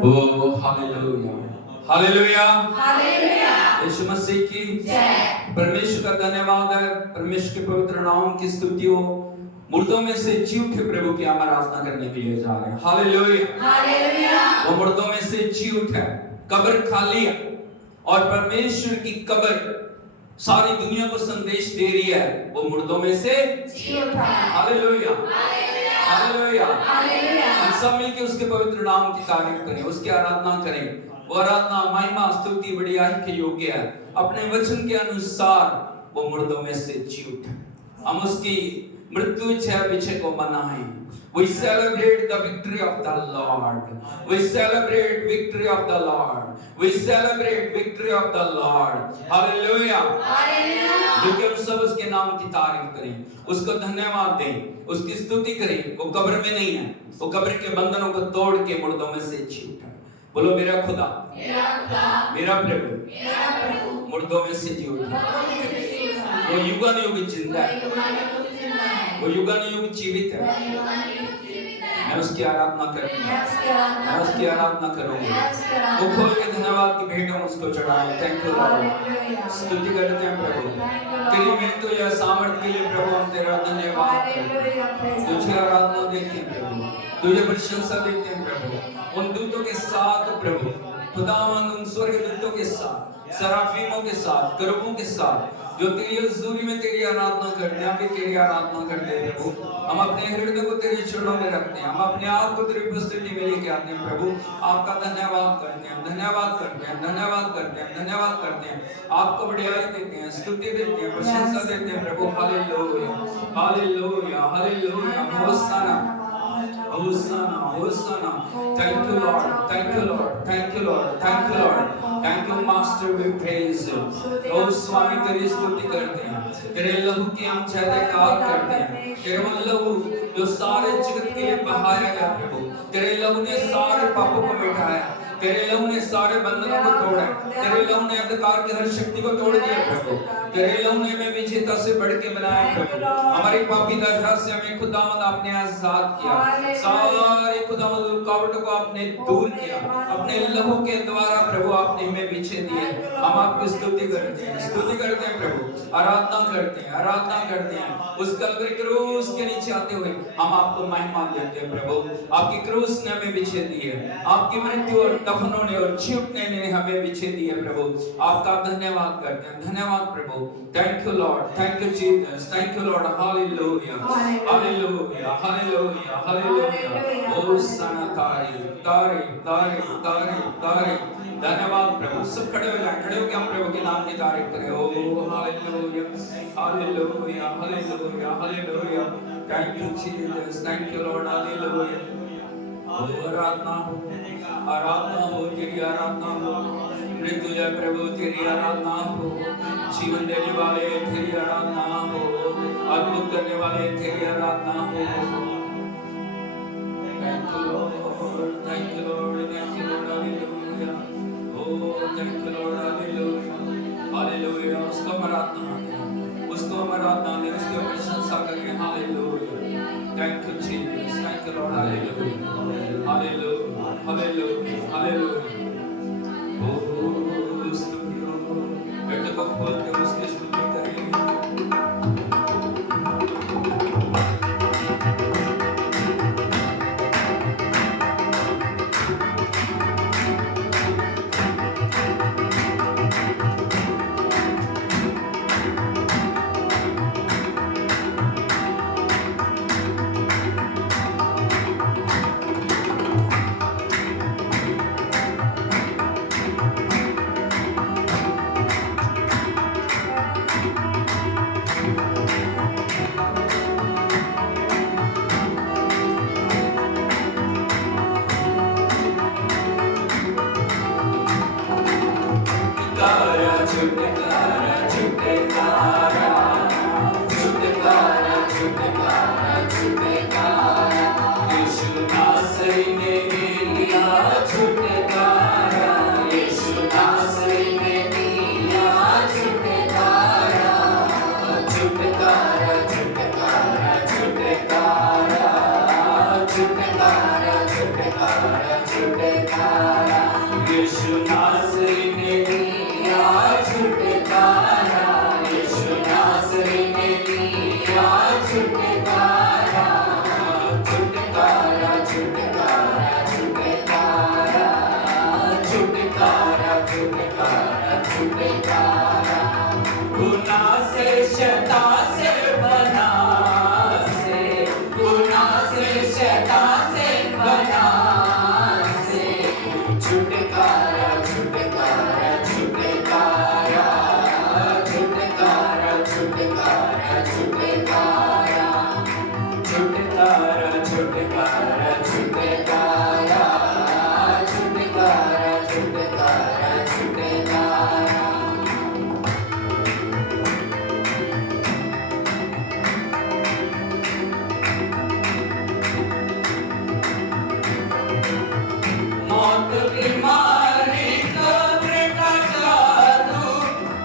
ओ hallelujah, hallelujah, hallelujah. यीशु मसीह की जय। परमेश्वर का धन्यवाद है, परमेश्वर के पवित्र नाम की स्तुति हो। मुर्दों में से जी उठे प्रभु की हम आराधना करने के लिए जा रहे हैं। Hallelujah, hallelujah. वो मुर्दों में से जी उठा, कब्र खाली है और परमेश्वर की कब्र सारी दुनिया को संदेश दे रही है, वो मुर्दों में से जी उठा। Hallelujah, hallelujah, hallelujah. हम सब मिलकर उसके पवित्र नाम की तारीफ करें, उसकी आराधना करें। वो आराधना महिमा स्तुति बड़ाई के योग्य है। अपने वचन के अनुसार वो मुर्दों में से जी उठा। हम उसकी मृत्यु विजय को मनाएं। We celebrate the victory of the Lord. We celebrate victory of the Lord. We celebrate victory of the Lord. Hallelujah. Hallelujah. क्योंकि हम सब उसके नाम की तारीफ करें, उसको धन्यवाद दें, उसकी स्तुति करें। वो कब्र में नहीं है, वो कब्र के बंधनों को तोड़ के मुर्दों में से जी उठा। बोलो मेरा खुदा, मेरा प्रभु मुर्दों में से जी उठा। वो युगानुयुग जिंदा है, वो युगानुयुग जीवित है। मैं उसकी आराधना करूंगा, मैं उसकी आराधना करूंगा। वो खोल के धन्यवाद की भेंट हम उसको चढ़ाएं। थैंक यू लॉर्ड, स्तुति करते हैं प्रभु तेरी मेहनत या सामर्थ के लिए। प्रभु हम तेरा धन्यवाद करते हैं, तुझे आराधना देते हैं प्रभु, तुझे प्रशंसा देते हैं प्रभु। उन दूतों के साथ प्रभु, खुदावंद उन स्वर्ग दूतों के साथ, सराफीमों के साथ, करूबों के साथ जो तेरी हजूरी में तेरी आराधना करते हैं, हम भी तेरी आराधना करते हैं प्रभु। हम अपने हृदय को तेरे चरणों में रखते हैं, हम अपने आप को तेरी उपस्थिति में लेके आते हैं प्रभु। आपका धन्यवाद करते हैं, धन्यवाद करते हैं, धन्यवाद करते हैं, धन्यवाद करते हैं। आपको बढ़ाई देते हैं, स्तुति देते हैं, प्रशंसा देते हैं प्रभु। Hallelujah, hallelujah, hallelujah, hosanna, hosanna, hosanna. Thank you Lord, thank you Lord, thank you Lord, thank you Lord, thank you Master, we praise you। ओ स्वामी तेरी स्तुति करते हैं, तेरे लहू की हम जयकार करते हैं। तेरे वो लहू जो सारे जगत के लिए बहाया गया प्रभु, तेरे लहू ने सारे पापों को मिटाया, तेरे लहू ने सारे बंधनों को तोड़ा, तेरे लहू ने अंधकार की हर शक्ति को तोड़ दिया प्रभु, तेरे लहू ने हमें विजेता से बढ़ के बनाया प्रभु। हमारी पापी दशा से हमें खुदावंद आपने आजाद किया, सारे खुदावंद रुकावटों को आपने दूर किया, अपने लहू के द्वारा प्रभु आपने हमें विजय दिए। हम आपकी स्तुति करते हैं, स्तुति करते हैं प्रभु, आराधना करते हैं, आराधना करते हैं। उस कलवरी क्रूस के नीचे आते हुए हम आपको महिमा देते हैं प्रभु। आपकी क्रूस ने हमें विजय दी है, आपकी मृत्यु और दफनों ने और जीवने ने हमें विजय दी है प्रभु। आपका धन्यवाद करते हैं, धन्यवाद प्रभु। Thank you Lord, thank you Jesus, thank you Lord. Hallelujah, hallelujah, hallelujah, hallelujah. Hosanna तारी तारी तारी तारी तारी। धन्यवाद प्रभु। सब खड़े हो जाएं, खड़े हो के हम प्रभु के नाम की तारीफ करें। Oh hallelujah, hallelujah, hallelujah, hallelujah. Thank you Jesus, thank you Lord. Hallelujah. आराधना हो, आराधना हो, तेरी आराधना हो। मृत्युंजय प्रभु तेरी आराधना हो, जीवन देने वाले तेरी आराधना हो, अद्भुत करने वाले तेरी आराधना हो। Thank you Lord, thank you Lord, thank you Lord. Hallelujah, oh thank you Lord. Hallelujah, hallelujah. उसको हम आराधना दें, उसको हम आराधना दें, उसकी प्रशंसा करें। Hallelujah, thank you Jesus, thank you Lord. Hallelujah, hallelujah, hallelujah, hallelujah. ओ स्तुति हो, बेटे को खोल के उसकी स्तुति करें। यीशु नासरी ने दिया छुटकारा, यीशु नासरी ने दिया छुटकारा, छुटकारा छुटकारा छुटकारा, छुटकारा छुटकारा छुटकारा, गुनाह से शैतान से बना से, गुनाह से शैतान से बना से, छुटकारा छुटकारा छुटकारा, छुटकारा छुटकारा छुटकारा, छुटकारा छुटकारा छुटकारा, छुटकारा छुटकारा छुटकारा। मौत बीमारी कब्र का जादू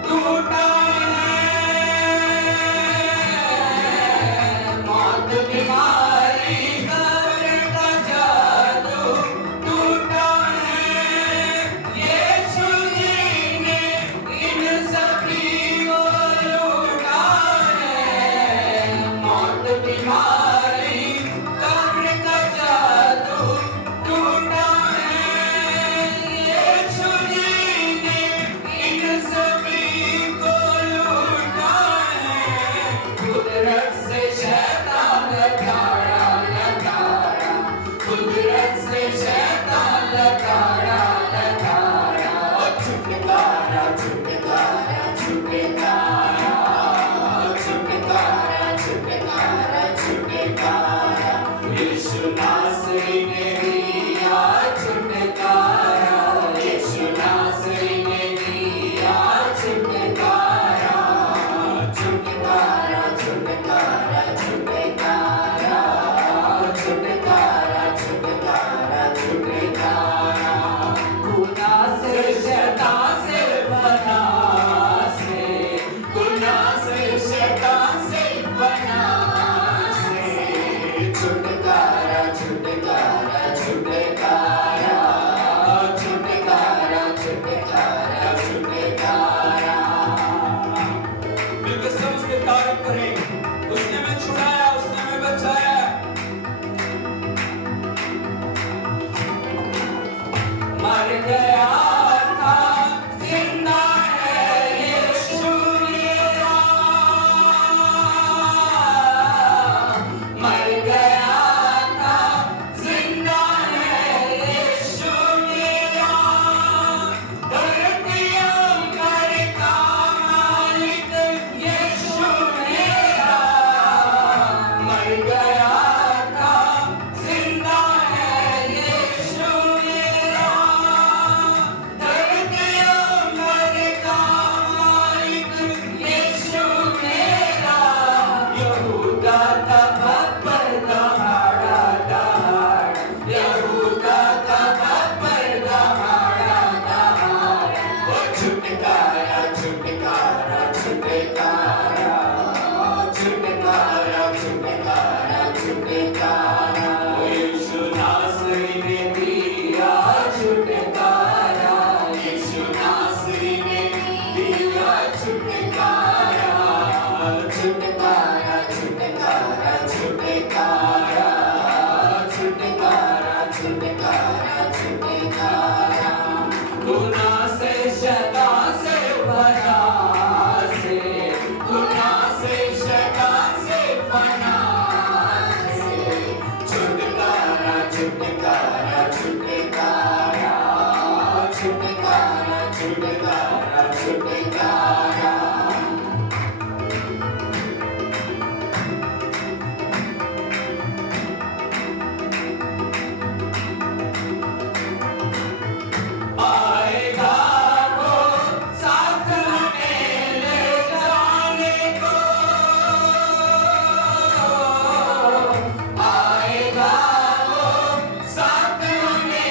टूटा है, मौत बीमारी कब्र का जादू टूटा है, यीशु जी ने इन सभी को लूटा है, मौत बीमारी कब्र का जादू टूटा है, यीशु जी ने इन सभी को लूटा है, कुदरत से शैतान लताड़ा लताड़ा, कुदरत से शैतान लताड़ा लताड़ा, और छुटकारा छुटकारा छुटकारा, छुटकारा छुटकारा छुटकारा, यीशु नासरी ने दिया छुटकारा, यीशु नासरी ने दिया छुटकारा, छुटकारा छुटकारा छुटकारा, छुटकारा छुटकारा छुटकारा, गुनाह से शैतान से बना से, गुनाह से शैतान से बना से, छुटकारा छुटकारा छुटकारा, छुटकारा छुटकारा छुटकारा। मिलकर सब उसकी तारीफ करें, उसने हमें छुड़ाया, उसने हमें बचाया। मर गया था जिंदा है यीशु मेरा, मर गया था जिंदा है यीशु मेरा, धरती अंबर का मालिक यीशु मेरा, मर गया था जिंदा है यीशु मेरा, धरती अंबर का मालिक यीशु मेरा, यहूदा का बब्बर दहाड़ा दहाड़ा, यहूदा का बब्बर दहाड़ा दहाड़ा, वो छुटकारा छुटकारा छुटकारा, छुटकारा छुटकारा छुटकारा, यीशु नासरी ने दिया छुटकारा, यीशु नासरी ने दिया छुटकारा, छुटकारा छुटकारा छुटकारा, छुटकारा छुटकारा छुटकारा, गुनाह से शैतान से बना से, गुनाह से शैतान से बना से, छुटकारा छुटकारा छुटकारा, छुटकारा छुटकारा छुटकारा। आएगा वो साथ हमें ले जाने को, आएगा वो साथ हमें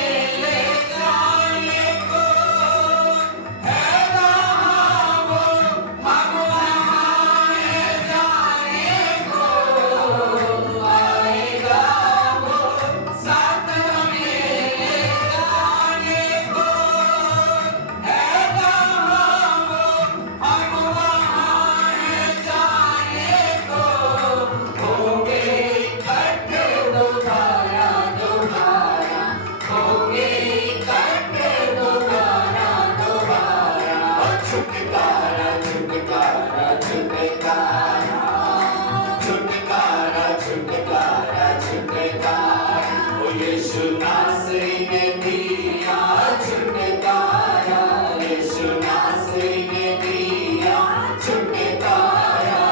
नासरी ने दिया छुटकारा, यीशु नासरी ने दिया छुटकारा,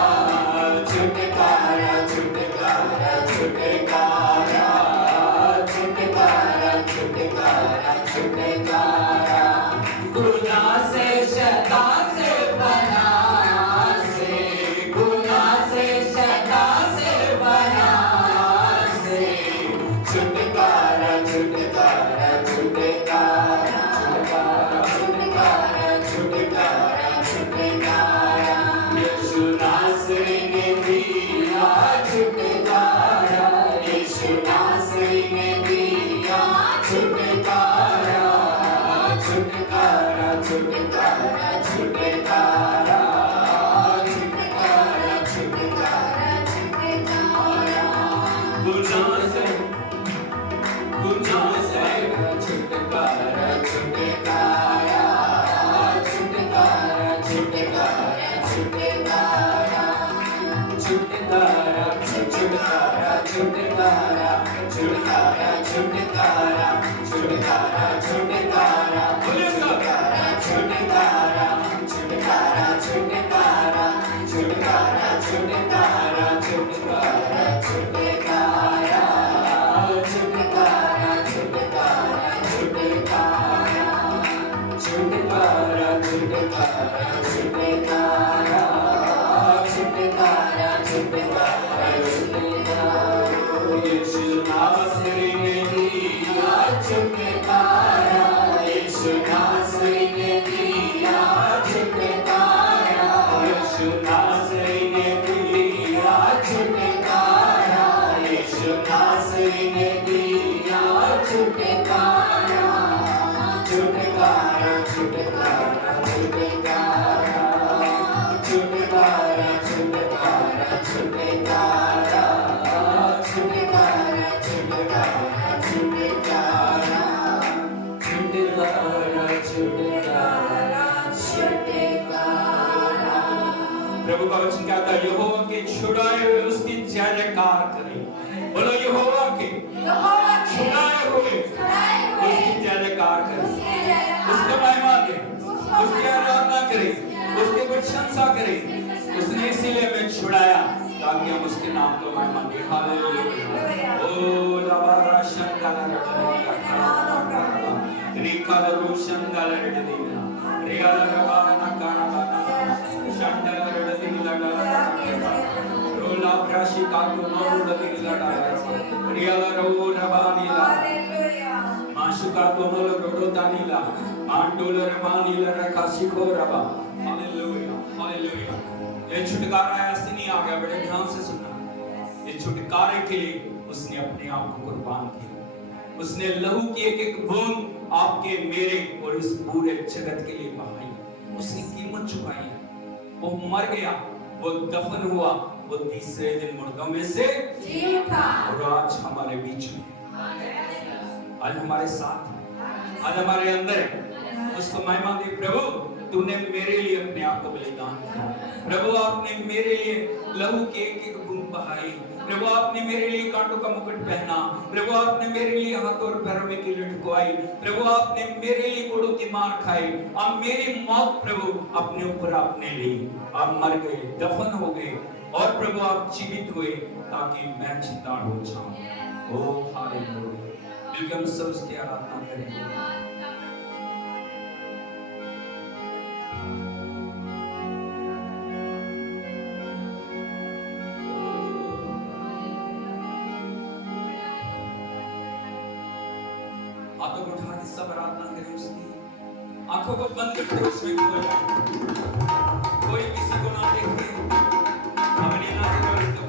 छुटकारा छुटकारा छुटकारा, छुटकारा छुटकारा छुटकारा, गुनाह से शैतान से बना से, गुनाह से शैतान से बना से, छुटकारा छुटकारा छुटकारा, छुटकारा छुटकारा छुटकारा, यीशु नासरी ने दिया छुटकारा, यीशु नासरी ने दिया छुटकारा, छुटकारा छुटकारा छुटकारा, छुटकारा छुटकारा छुटकारा, गुनाह से छुटकारा छुटकारा, छुटकारा छुटकारा छुटकारा, छुटकारा छुटकारा छुटकारा, छुटकारा छुटकारा छुटकारा, छुटकारा छुटकारा, छुटकारा छुटकारा, छुटकारा छुटकारा, छुटकारा छुटकारा, छुटकारा छुटकारा, छुटकारा छुटकारा छुटकारा, छुटकारा छुटकारा छुटकारा, छुटकारा छुटकारा छुटकारा, यीशु नासरी ने दिया छुटकारा, यीशु नासरी ने दिया छुटकारा, यीशु नासरी ने दिया छुटकारा, यीशु नासरी ने दिया छुटकारा, छुटकारा छुटकारा छुटकारा, छुटकारा छुटकारा छुटकारा, छुटकारा छुटकारा छुटकारा, छुटकारा छुटकारा छुटकारा। प्रभु का वचन कहता है यहोवा के छुड़ाए हुए उसकी जय जयकार करें, बोलो यहोवा के छुड़ाए हुए उसकी जय जयकार करें, उसको महिमा दें, उसकी आराधना करें, उसकी प्रशंसा करें, उसने इसीलिए हमें छुड़ाया ताकि हम उसके नाम को महिमा दें। हालेलुया। ओ लबारा शंकाला रिकाला रोशंकाला रेडिना रियाला रबाना काना शंकाला रेडिना रोला प्राशी काको नोर रेडिना रियाला रो रबानीला माशुका कोमल रोडोतानीला मांडोला रबानीला रकाशिको रबा। Hallelujah hallelujah. ये छुटकारा ऐसे नहीं आ गया, बड़े ध्यान से सुनना। ये छुटकारे के लिए उसने अपने आप को कुर्बान किया, उसने लहू की एक एक बूंद आपके मेरे और इस पूरे जगत के लिए बहाई, उसने कीमत चुकाई है। वो मर गया, वो दफन हुआ, वो तीसरे दिन मुर्दों में से जी उठा और आज हमारे बीच में, आज हमारे साथ, आज हमारे अंदर। उसको महिमा दे। प्रभु तूने मेरे लिए अपने आप को बलिदान किया, प्रभु आपने मेरे लिए लहू के एक एक बूंद बहाई, प्रभु आपने मेरे लिए कांटों का मुकुट पहना, प्रभु आपने मेरे लिए हाथों और पैरों में कील ठुकवाई, प्रभु आपने मेरे लिए कोड़ों की मार खाई। अब मेरी मौत प्रभु अपने ऊपर आपने ली, आप मर गए, दफन हो गए और प्रभु आप जीवित हुए ताकि मैं जिंदा हो जाऊं। ओ हालेलुया। क्योंकि हम सब उसकी आराधना करेंगे। हाथों को उठा के सब आराधना करें उसकी, आंखों को बंद करके उसमें खो जाए, कोई किसी को ना देखे, अपनी नाज़ को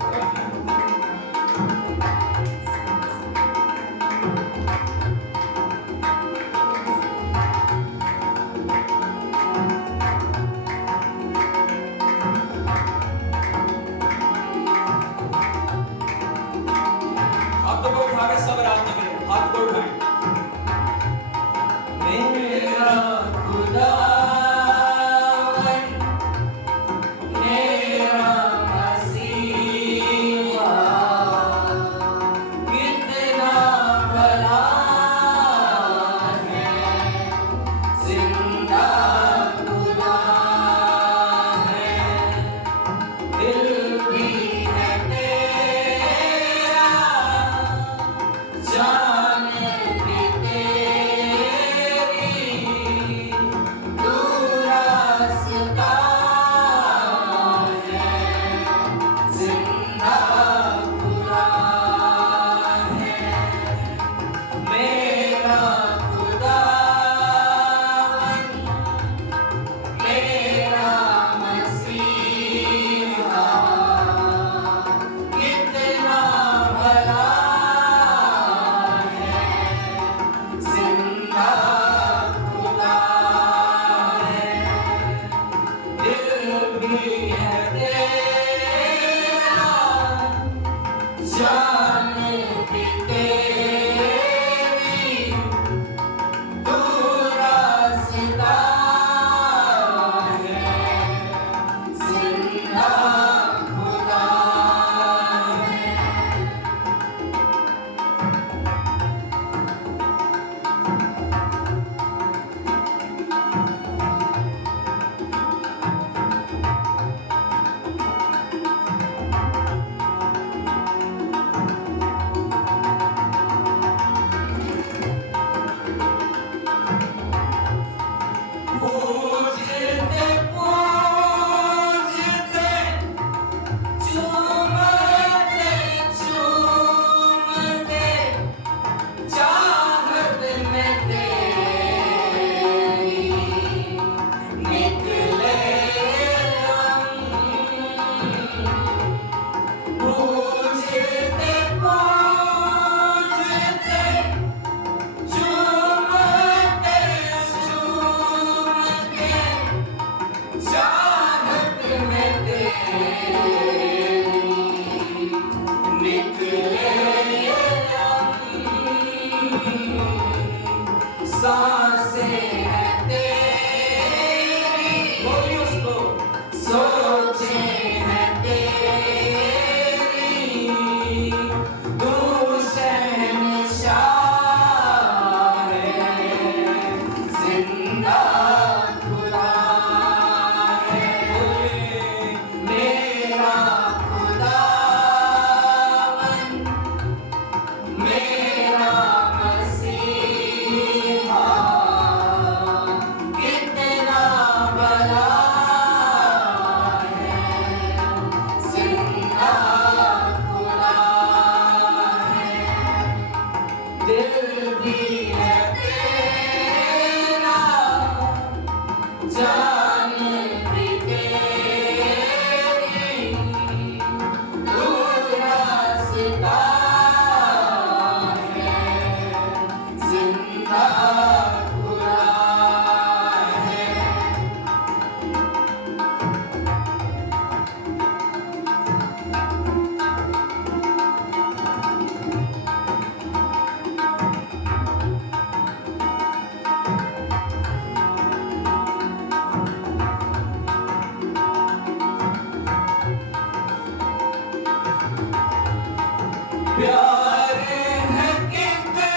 हाथों को उठा के सब आराधना करें, हाथ को उठाएं। मेरा खुदा मेरा मसीह सांसें हैं तेरी, बोलिए उसको, सोचें हैं तेरी, तू शहंशाह है, जिंदा खुदा है। बोलिए मेरा खुदावन, मेरा मसीहा, कितना बड़ा है, जिंदा खुदा है। दिल भी है तेरा, जान भी तेरी, तू रास्ता है, जिंदा खुदा है। प्यार है कितना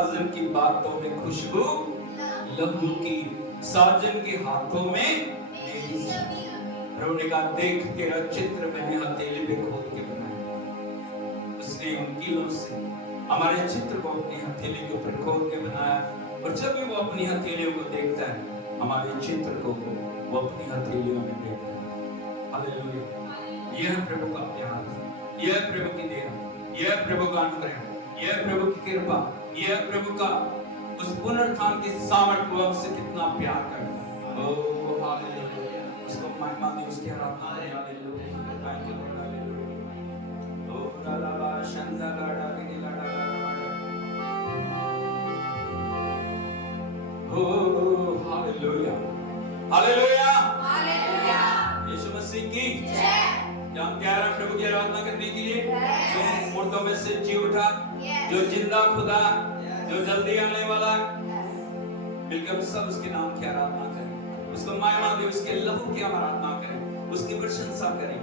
साजन की बातों में खुशबू लहू की, साजन के हाथों में मेरी छवि। प्रभु ने कहा देख तेरा चित्र मैंने हथेली पे खोद के बनाया। उसने उन कीलों से हमारे चित्र को अपनी हथेली के ऊपर खोद के बनाया, और जब भी वो अपनी हथेलियों को देखता है, हमारे चित्र को वो अपनी हथेलियों में देखता है। हालेलुया। यह है प्रभु का प्यार, यह है प्रभु की दया, यह है प्रभु का अनुग्रह, यह है प्रभु की कृपा, यह है प्रभु का उस पुनरुत्थान की सामर्थ वो हमसे कितना प्यार करता है। Oh hallelujah. उसको महिमा दे, उसकी आराधना करें। Hallelujah. Thank you Lord. Hallelujah. Oh लाला शंदा लाडा के लाडा लाडा। Oh hallelujah. हालेलुया। हालेलुया। यीशु मसीह की जय। हम तैयार हैं प्रभु की आराधना करने के लिए। जो मुर्दों में से जी उठा, जो जिंदा खुदा, जो जल्दी आने वाला, मिलकर हम सब उसके नाम की आराधना करें, उसको महिमा दे, उसके लहू की हम आराधना करें, उसकी प्रशंसा करें।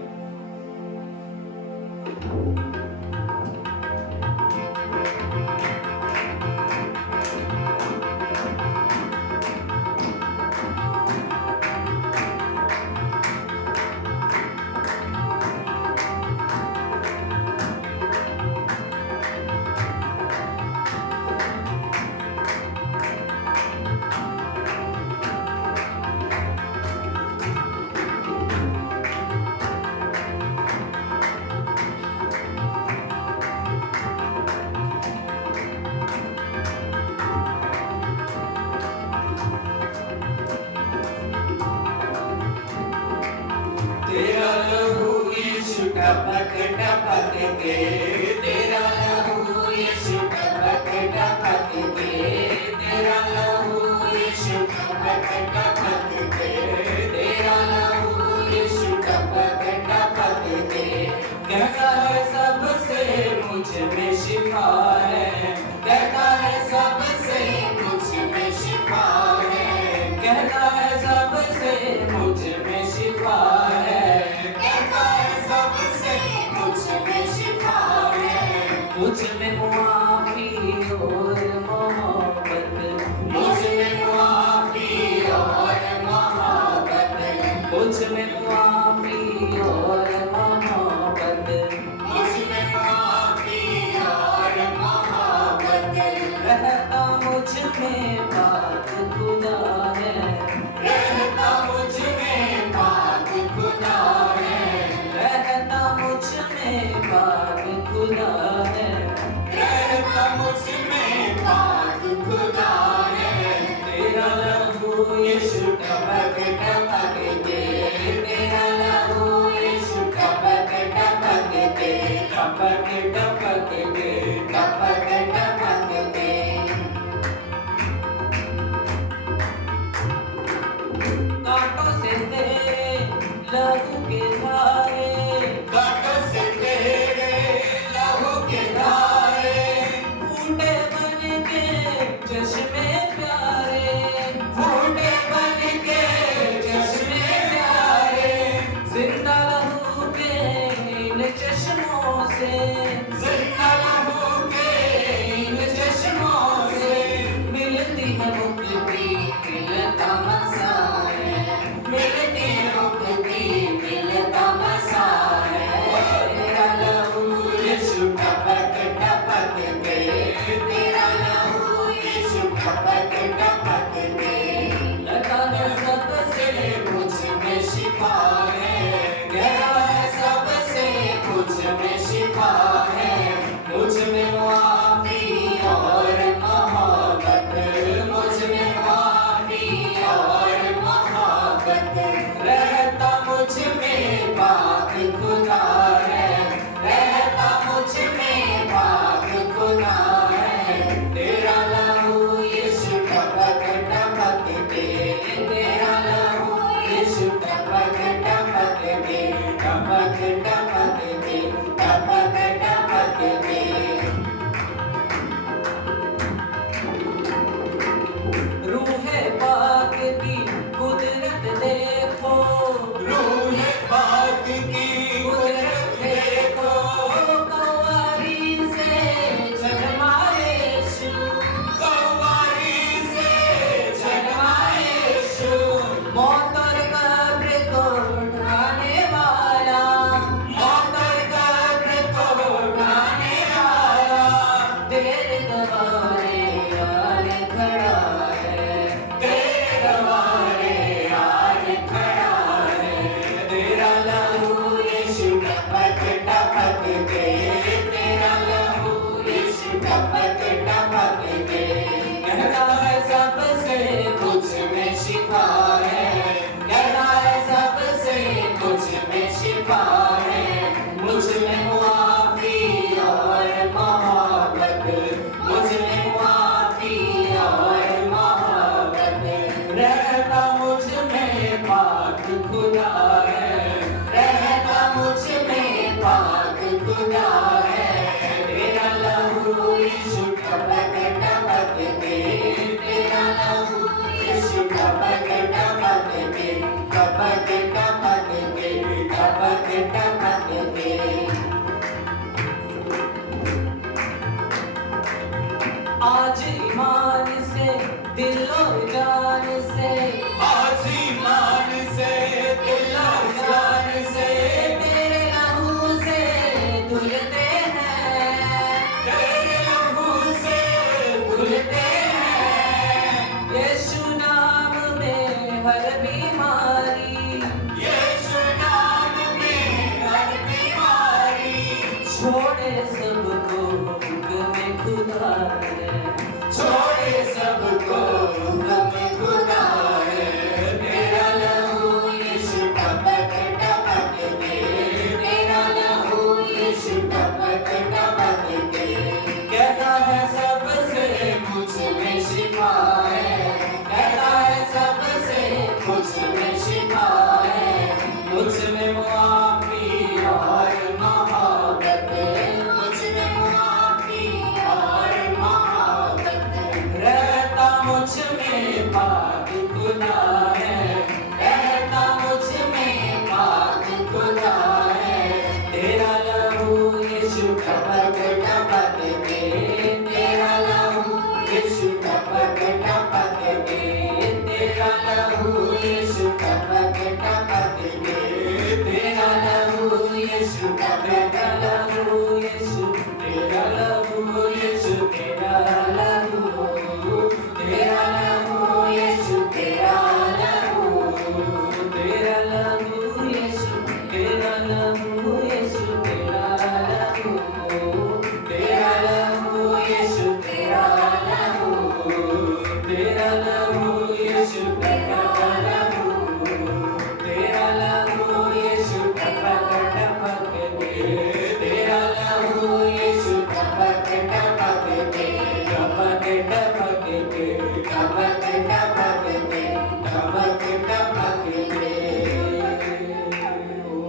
तेरा लहू यीशु टपक टपक के, तेरा लहू यीशु टपक टपक के, तेरा लहू यीशु टपक टपक के, तेरा लहू यीशु टपक टपक के। कहता है सबसे मुझ में शिफा है, कहता है सबसे मुझ में शिफा है, कहता है सबसे मुझ में शिफा है, कहता है सबसे मुझ में शिफा है। मुझ में मुआफी और मोहब्बत, मुझ में मुआफी और मोहब्बत, मुझ में मुआफी और मोहब्बत, मुझ में मुआफी और मोहब्बत। रहता मुझ में पाक खुदा है, रहता मुझ में पाक खुदा है, रहता मुझ में पाक खुदा है, रहता मुझ में पाक खुदा है। तेरा लहू यीशु टपक टपक के, तेरा लहू यीशु टपक टपक के, टपक टपक के, टपक टपक के। कांटों से तेरे लहू के धारे, कांटों से तेरे लहू के धारे, फूटे बन के चश्मे प्यारे, फूटे बन के चश्मे प्यारे। जिंदा लहू के इन चश्मों से, जिंदा लहू के इन चश्मों से मिलती है मुक्ति, मिलता मज़ा है, मिलती है मुक्ति। खुदा है, रहता मुझ में पाक खुदा है। तेरा लहू यीशु टपक टपक के, तेरा लहू यीशु टपक टपक के, तेरा लहू यीशु टपक टपक के, तेरा लहू यीशु टपक लहू यीशु, तेरा लहू यीशु, तेरा लहू, तेरा लहू यीशु, तेरा लहू, तेरा लहू यीशु, तेरा लहू यीशु, तेरा लहू, तेरा लहू यीशु, तेरा लहू, तेरा लहू यीशु, तेरा लहू, तेरा लहू यीशु टपक टपक के, तेरा लहू यीशु टपक टपक के, टपक टपक के, टपक टपक के, टपक टपक के। ओ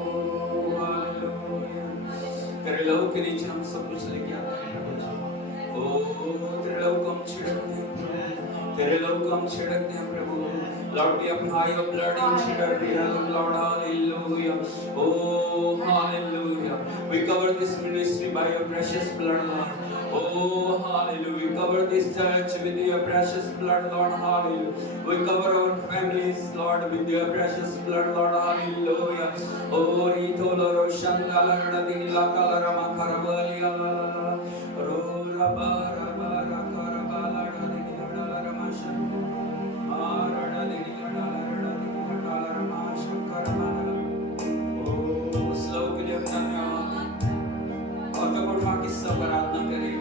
हालेलुया। तेरे लहू के नीचे हम सब कुछ लेके आते हैं प्रभु। ओ तेरे लहू को हम छिड़कते हैं, तेरे लहू को हम छिड़कते हैं प्रभु। Lord, we apply your blood into our realm, Lord, hallelujah. Oh, hallelujah. We cover this ministry by your precious blood, Lord. Oh, hallelujah. We cover this church with your precious blood, Lord, hallelujah. We cover our families, Lord, with your precious blood, Lord, hallelujah. Oh, Rito Loro Shangala Radilla Kalarama Karabalia, Ro Rabba Rabba Rakarabala Radilla Ramashan. सब आराधना करें।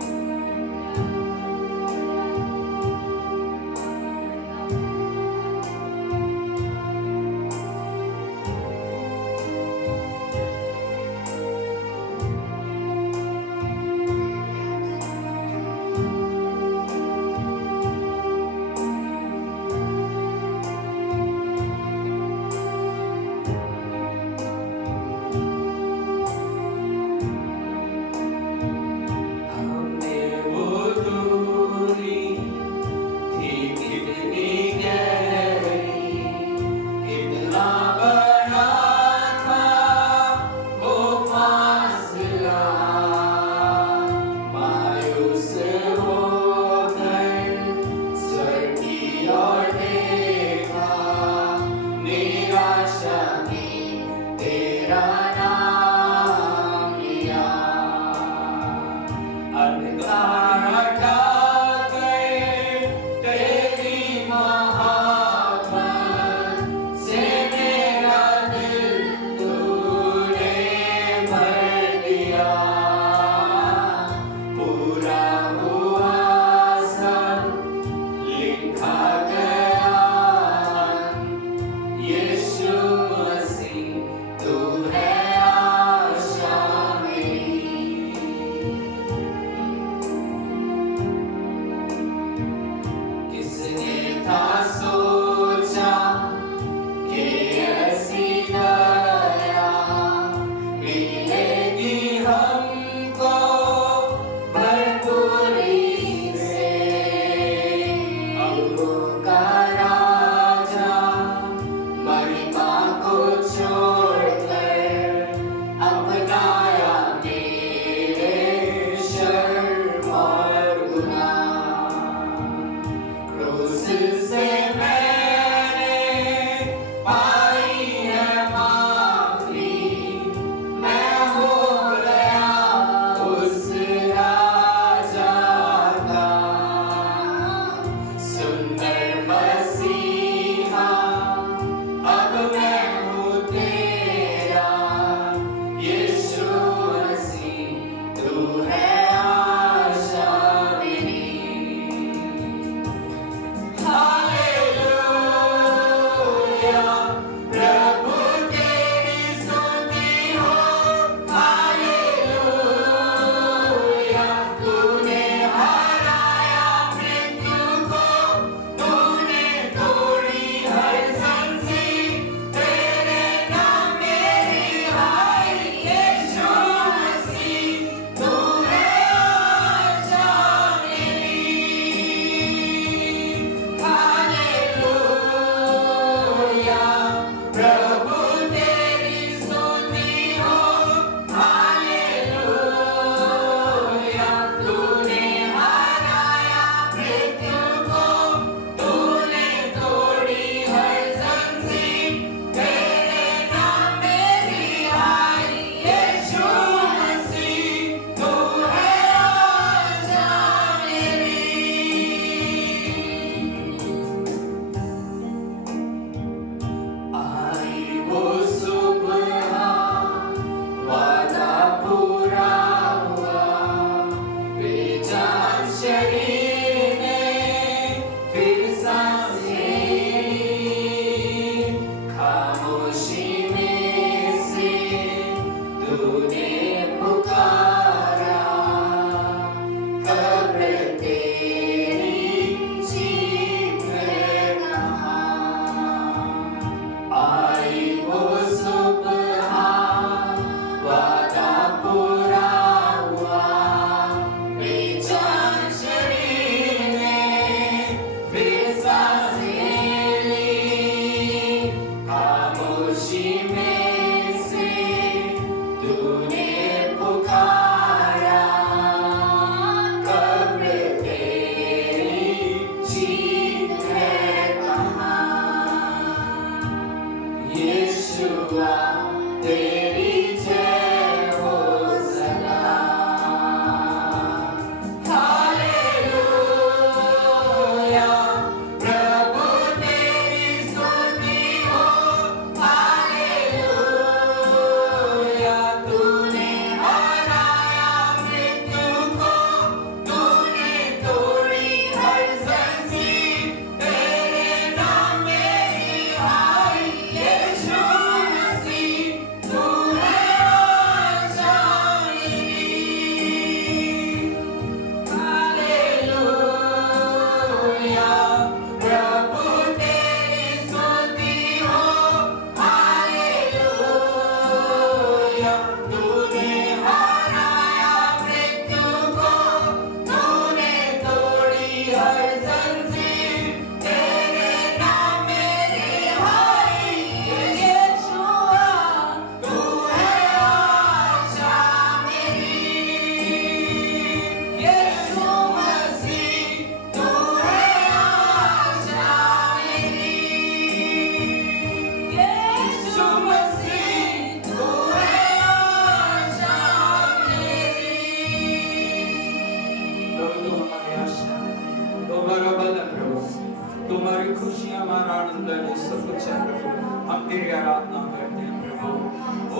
हमारी खुशियाँ, हमारा आनंद है, सब कुछ है प्रभु। हम तेरी आराधना करते हैं प्रभु।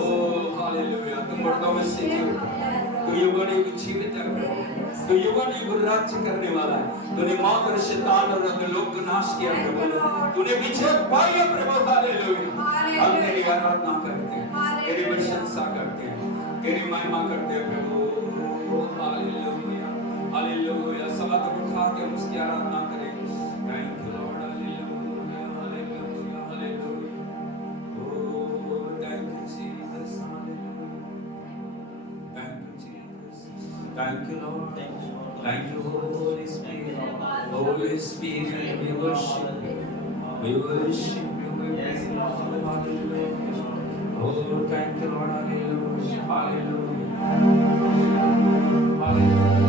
ओ हालेलुया, तुम मुर्दों में से जी उठा, तू युगों ने जीवित है प्रभु, तू युगों ने राज्य करने वाला है। तूने मौत और शैतान और लोग को नाश किया प्रभु, तूने विजय पाई है प्रभु। हालेलुया, हम तेरी आराधना करते हैं, तेरी प्रशंसा करते हैं, तेरी महिमा करते हैं प्रभु। हालेलुया, हालेलुया, सब हाथ उठा के हम उसकी आराधना करें। Thank you Lord, hallelujah, hallelujah, hallelujah. Oh, thank you Jesus, hallelujah. Thank you Jesus, thank you Lord, thank you Holy Spirit, Holy Spirit, we worship you, we worship you, we praise you, hallelujah. Oh, thank you Lord, hallelujah, hallelujah, hallelujah.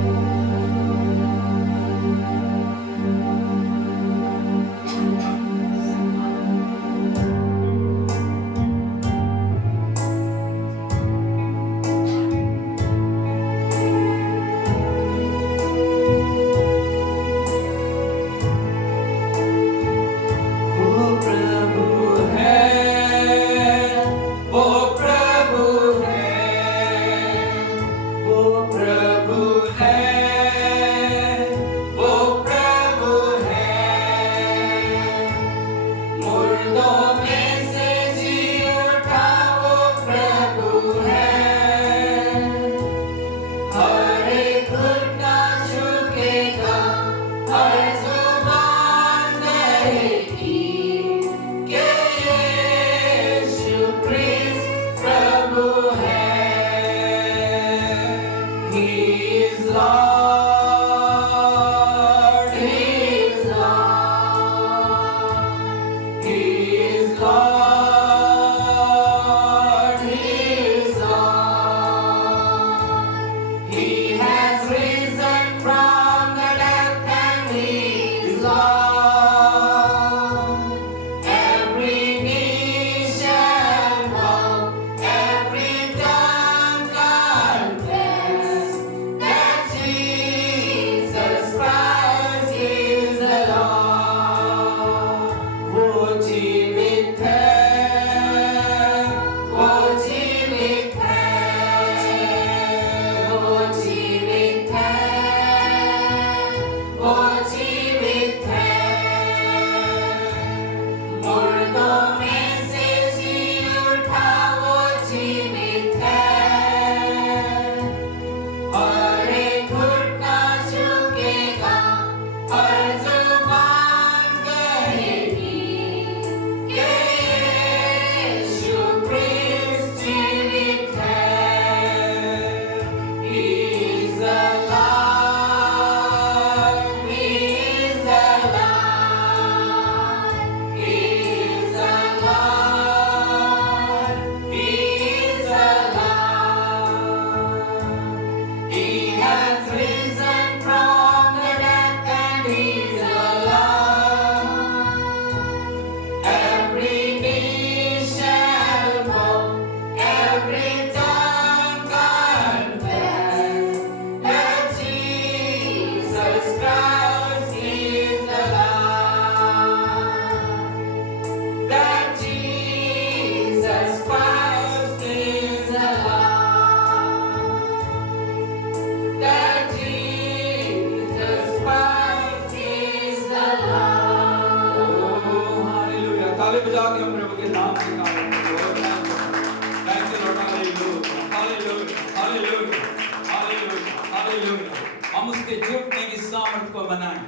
हम उसके जीतने की सामर्थ को मनाएं,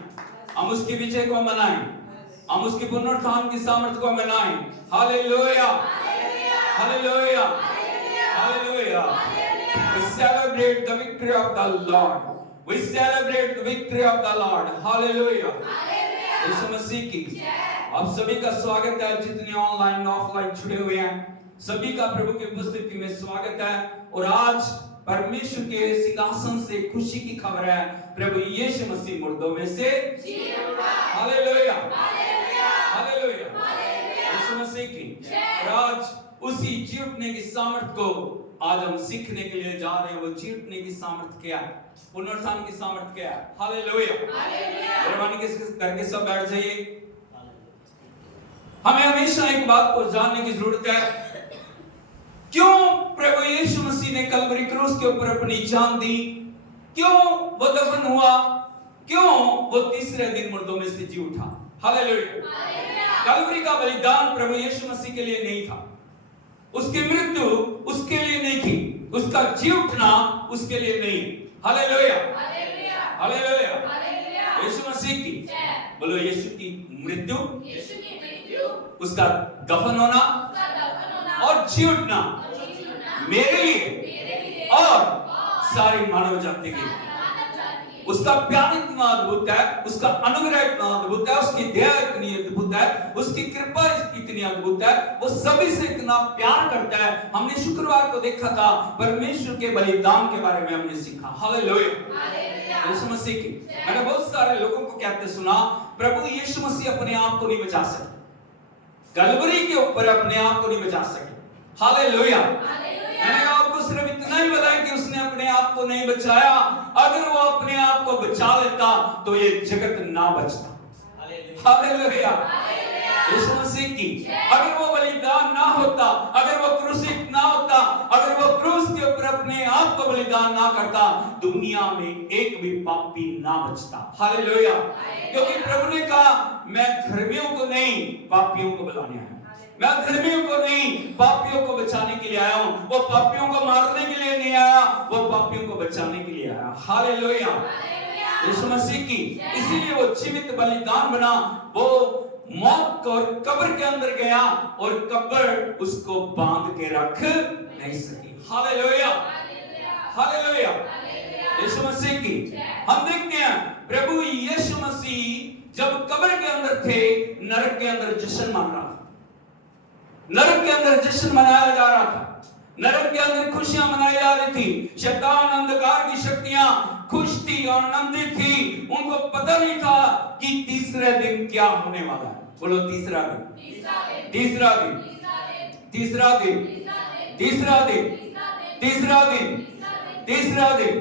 हम उसके विजय को मनाएं, हम उसके पुनरुत्थान की सामर्थ को मनाएं। Hallelujah, hallelujah, hallelujah. We celebrate the victory of the Lord. We celebrate the victory of the Lord. Hallelujah. यीशु मसीह की आप सभी का स्वागत है, जितने ऑनलाइन ऑफलाइन जुड़े हुए हैं सभी का प्रभु की उपस्थिति में स्वागत है। और आज परमेश्वर के सिंहासन से खुशी की खबर है, प्रभु यीशु मसीह मुर्दों में से जी उठा। हालेलुया, हालेलुया, यीशु मसीह की। और आज उसी जी उठने की सामर्थ को आज हम सीखने के लिए जा रहे हैं। वो जी उठने की सामर्थ क्या है, पुनरुत्थान की सामर्थ क्या है। हालेलुया, मेहरबानी करके सब बैठ जाइए। हमें हमेशा एक बात को जानने की जरूरत है, क्यों प्रभु यीशु मसीह ने कलवरी क्रूस के ऊपर अपनी जान दी, क्यों वो दफन हुआ, क्यों वो तीसरे दिन मुर्दों में से जी उठा। हालेलुया। कलवरी का बलिदान प्रभु यीशु मसीह के लिए नहीं था, उसकी मृत्यु उसके लिए नहीं थी, उसका जी उठना उसके लिए नहीं। Hallelujah, hallelujah. यीशु मसीह की, बोलो यीशु की मृत्यु, उसका दफन होना और जी उठना मेरे लिए और सारी मानव जाति के लिए। उसका प्यार इतना अद्भुत है, उसका अनुग्रह इतना अद्भुत है, उसकी दया इतनी अद्भुत है, उसकी कृपा इतनी अद्भुत है, वो सभी से इतना प्यार करता है। हमने शुक्रवार को देखा था, परमेश्वर के बलिदान के बारे में हमने सीखा। हालेलुया। यीशु मसीह की, मैंने बहुत सारे लोगों को कहते सुना, प्रभु यीशु मसीह अपने आप को नहीं बचा सके, कलवरी के ऊपर अपने आप को नहीं बचा सके। हालेलुया। मैंने आपको सिर्फ इतना ही बताया कि उसने अपने आप को नहीं बचाया, अगर वो अपने आप को बचा लेता तो ये जगत ना बचता। हालेलुया। यीशु मसीह की, अगर वो बलिदान ना होता, अगर वो क्रूसित ना होता, अगर वो क्रूस के ऊपर अपने आप को बलिदान ना करता, दुनिया में एक भी पापी ना बचता। हालेलुया। क्योंकि प्रभु ने कहा, मैं धर्मियों को नहीं पापियों को बुलाने आया, मैं धर्मियों को नहीं पापियों को बचाने के लिए आया हूं। वो पापियों को मारने के लिए नहीं आया, वो पापियों को बचाने के लिए आया। हालेलुया। यीशु मसीह की, इसीलिए वो जीवित बलिदान बना, वो मौत और कब्र के अंदर गया और कब्र उसको बांध के रख नहीं सकी। Hallelujah, hallelujah. यीशु मसीह की, हम देखते हैं प्रभु यीशु मसीह जब कब्र के अंदर थे, नरक के अंदर जश्न मन रहा था, नरक के अंदर जश्न मनाया जा रहा था, नरक के अंदर खुशियां मनाई जा रही थी। शैतान, अंधकार की शक्तियां खुश थी और आनंदित थी, उनको पता नहीं था कि तीसरे दिन क्या होने वाला है। बोलो तीसरा दिन, तीसरा दिन, तीसरा दिन, तीसरा दिन, तीसरा दिन, तीसरा दिन।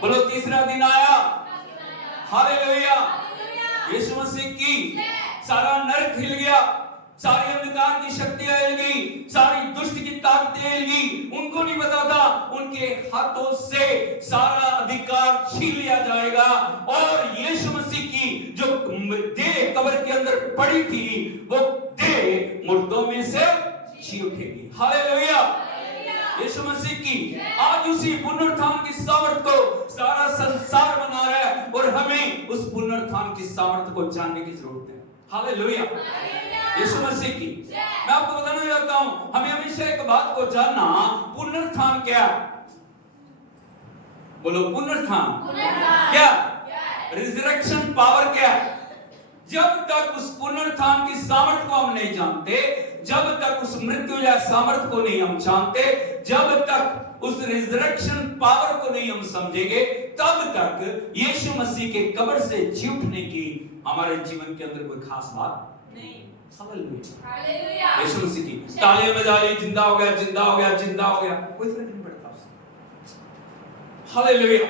बोलो तीसरा दिन आया। हालेलुया। यीशु मसीह की, सारा नरक हिल गया, सारी अंधकार की शक्तियां हिल गई, सारी दुष्ट की ताकतें हिल गई। उनको नहीं पता था उनके हाथों से सारा अधिकार छीन लिया जाएगा और यीशु मसीह की जो देह कब्र के अंदर पड़ी थी, वो देह मुर्दों में से जी उठेगी। हालेलुया। यीशु मसीह की, आज उसी पुनरुत्थान की सामर्थ को सारा संसार मना रहा है और हमें उस पुनरुत्थान की सामर्थ को जानने की जरूरत है। हालेलुया। यीशु मसीह की, मैं आपको बताना चाहता हूं, हमें हमेशा एक बात को जानना, पुनरुत्थान क्या? बोलो पुनरुत्थान क्या? रिजरेक्शन पावर क्या? जब तक उस पुनरुत्थान की सामर्थ को हम नहीं जानते, जब तक उस मृत्यु या सामर्थ को नहीं हम जानते, जब तक उस रिजरेक्शन पावर को नहीं हम समझेंगे, तब तक यीशु मसीह के कब्र से जी उठने की हमारे जीवन के अंदर कोई खास बात नहीं। हालेलुया। यीशु मसीह की, तालियां बजा ली, जिंदा हो गया, जिंदा हो गया, जिंदा हो गया, कोई फर्क नहीं पड़ता उससे। हालेलुया।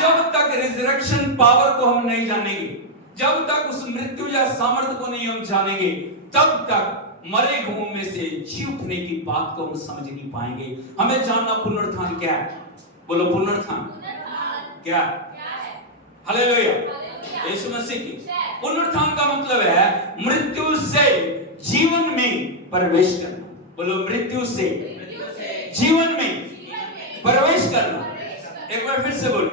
जब तक रिजरेक्शन पावर को हम नहीं जानेंगे, जब तक उस मृत्यु या सामर्थ को नहीं हम जानेंगे, तब तक मरे हुओं में से जी उठने की बात को हम समझ नहीं पाएंगे। हमें जानना पुनरुत्थान क्या है। बोलो पुनरुत्थान क्या है? हालेलुया। यीशु मसीह की, पुनरुत्थान का मतलब है मृत्यु से जीवन में प्रवेश करना। बोलो मृत्यु से जीवन में प्रवेश करना। एक बार फिर से बोलो,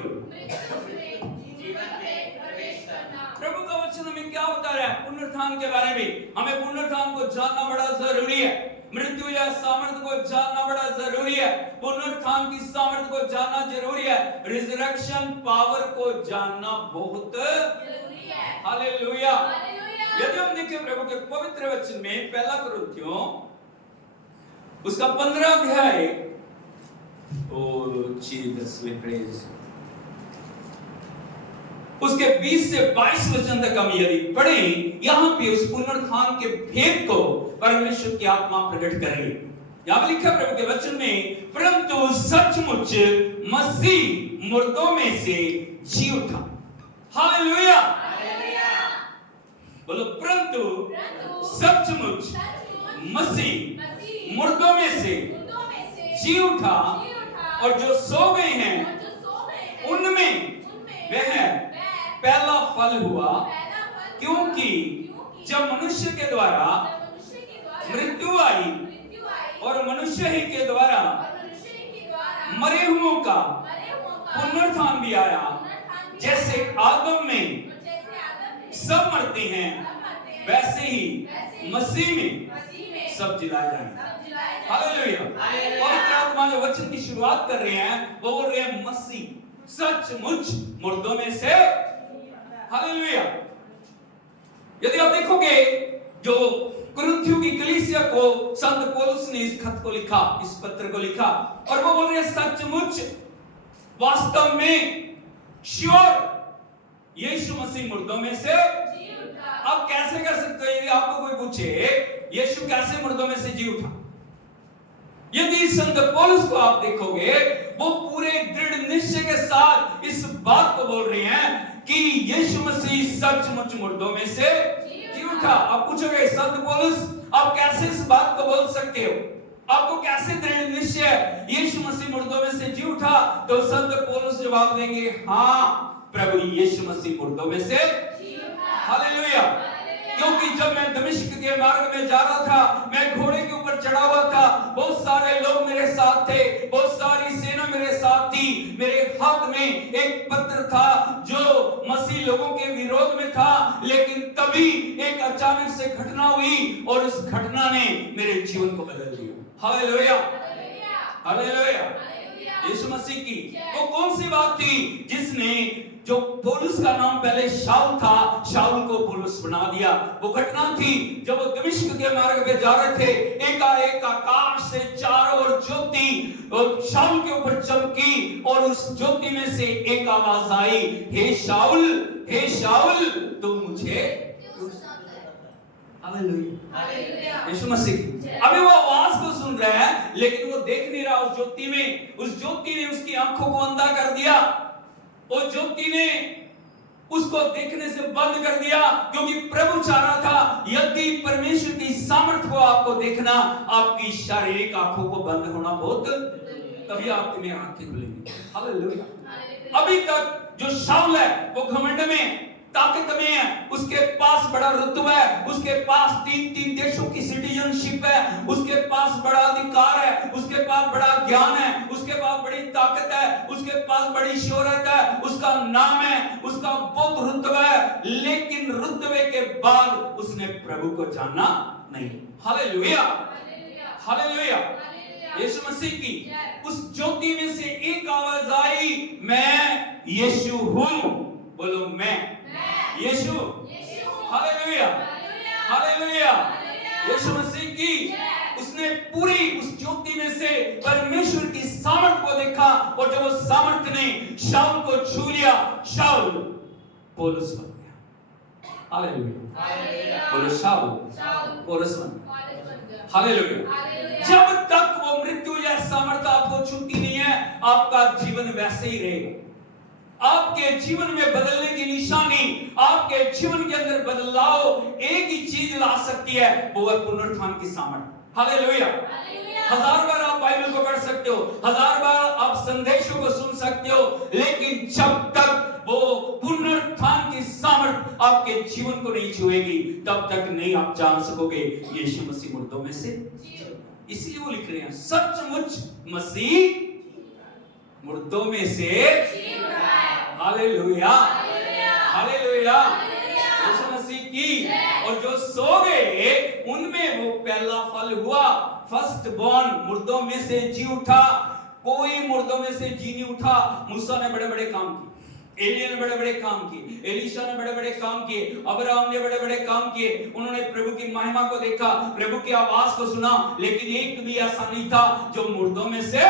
प्रभु का वचन हमें क्या बता रहा है पुनरुत्थान के बारे में? हमें पुनरुत्थान को जानना बड़ा जरूरी है, मृत्यु या सामर्थ को जानना बड़ा जरूरी है, पुनरुत्थान की सामर्थ को जानना जरूरी है, रिजरेक्शन पावर को जानना बहुत जरूरी है। हालेलुया। यदि हम देखें प्रभु के पवित्र वचन में, पहला कुरिन्थियों उसका 15 अध्याय, ओ जीसस वी प्रेज, उसके 20 से 22 वचन तक हम यदि पढ़ें, यहां पे उस पुनरुत्थान के भेद को परमेश्वर की आत्मा प्रकट कर रही है। यहां पे लिखा प्रभु के वचन में, परंतु सचमुच मसीह मुर्दों में से जी उठा। हालेलुया। बोलो परंतु सचमुच मसीह मुर्दों में से जी उठा और जो सो गए हैं उनमें वह पहला फल हुआ, क्योंकि जब मनुष्य के द्वारा मृत्यु आई और मनुष्य ही के द्वारा मरे हुओं का पुनरुत्थान भी आया, जैसे आदम में सब मरते हैं वैसे ही मसीह में सब जिलाए जाएंगे। हालेलुया। पवित्र आत्मा जो वचन की शुरुआत कर रहे हैं वो बोल रहे हैं मसीह सचमुच मुर्दों में से। हालेलुया। यदि आप देखोगे जो कुरिन्थियों की कलीसिया को संत पौलुस ने इस खत को लिखा, इस पत्र को लिखा, और वो बोल रहे हैं सचमुच वास्तव में श्योर यीशु मसीह मुर्दों में से। आप कैसे कर सकते हो? यदि आपको कोई पूछे यीशु कैसे मुर्दों में से जी उठा, यदि संत पौलुस को आप देखोगे वो पूरे दृढ़ निश्चय के साथ इस बात को बोल रहे हैं कि यीशु मसीह सचमुच मुर्दों में से जी उठा। आप पूछोगे संत पौलुस आप कैसे इस बात को बोल सकते हो, आपको कैसे दृढ़ निश्चय यीशु मसीह मुर्दों में से जी उठा? तो संत पौलुस जवाब देंगे हाँ प्रभु यीशु मसीह मुर्दों में से। हालेलुया। क्योंकि जब मैं दमिश्क के मार्ग में जा रहा था, मैं घोड़े के ऊपर चढ़ा हुआ था, बहुत सारे लोग मेरे साथ थे, बहुत सारी सेना मेरे साथ थी, मेरे हाथ में एक पत्र था जो मसीह लोगों के विरोध में था, लेकिन तभी एक अचानक से घटना हुई और उस घटना ने मेरे जीवन को बदल दिया। हालेलुया। हालेलुया। यीशु मसीह की वो कौन सी बात थी जिसने जो पौलुस का नाम पहले शाऊल था, शाऊल को पौलुस बना दिया? वो घटना थी जब वो दमिश्क के मार्ग पे जा रहे थे, एकाएक आकाश से चारों ओर ज्योति और शाऊल के ऊपर चमकी और उस ज्योति में से एक आवाज आई, हे शाऊल तुम मुझे। हालेलुया। यीशु मसीह अभी वो आवाज को सुन रहा है लेकिन वो देख नहीं रहा उस ज्योति में। उस ज्योति ने उसकी आंखों को अंधा कर दिया, उस ज्योति ने उसको देखने से बंद कर दिया, क्योंकि प्रभु चाह रहा था यदि परमेश्वर की सामर्थ्य को आपको देखना, आपकी शारीरिक आंखों को बंद होना बहुत, तभी आपकी आंखें खुलेंगी। हालेलुया। अभी तक जो शाऊल है वो घमंड में, ताकत में है, उसके पास बड़ा रुतबा है, उसके पास तीन देशों की सिटीजनशिप है, उसके पास बड़ा अधिकार है, उसके पास बड़ा ज्ञान है, उसके पास बड़ी ताकत है, उसके पास बड़ी शोहरत है, उसका नाम है, उसका बहुत रुतबा है, लेकिन रुतबे के बाद उसने प्रभु को जाना नहीं। हालेलुया। हालेलुया। यीशु मसीह की उस ज्योति में से एक आवाज आई, मैं यीशु हूं। बोलो मैं यीशु। हालेलुया। हालेलुया। यीशु मसीह की उसने पूरी उस ज्योति में से परमेश्वर की सामर्थ को देखा, और जब उस सामर्थ ने शाऊल को छू लिया, शाऊल पौलुस बन गया। हालेलुया। बोलो शाऊल पौलुस बन गया। हालेलुया। जब तक वो मृत्यु या सामर्थ आपको छूती नहीं है, आपका जीवन वैसे ही रहेगा। आपके जीवन में बदलने की निशानी, आपके जीवन के अंदर बदलाव एक ही चीज ला सकती है, वो है पुनरुत्थान की सामर्थ। हालेलुया। 1000 बार आप बाइबल को पढ़ सकते हो, 1000 बार आप संदेशों को सुन सकते हो, लेकिन जब तक वो पुनरुत्थान की सामर्थ आपके जीवन को नहीं छुएगी, तब तक नहीं आप जान सकोगे यीशु मसीह मुर्दों में से। इसलिए वो लिख रहे हैं सचमुच मसीह मुर्दों में से। हालेलुया। हालेलुया। यीशु मसीह की और जो सो गए उनमें वो पहला फल हुआ, फर्स्ट बॉर्न मुर्दों में से जी उठा। कोई मुर्दों में से जी नहीं उठा। मूसा ने बड़े बड़े काम किए, एलिया ने बड़े बड़े काम किए, एलीशा ने बड़े बड़े काम किए, अब्राहम ने बड़े बड़े काम किए। उन्होंने प्रभु की महिमा को देखा, प्रभु की आवाज को सुना, लेकिन एक भी ऐसा नहीं था जो मुर्दों में से।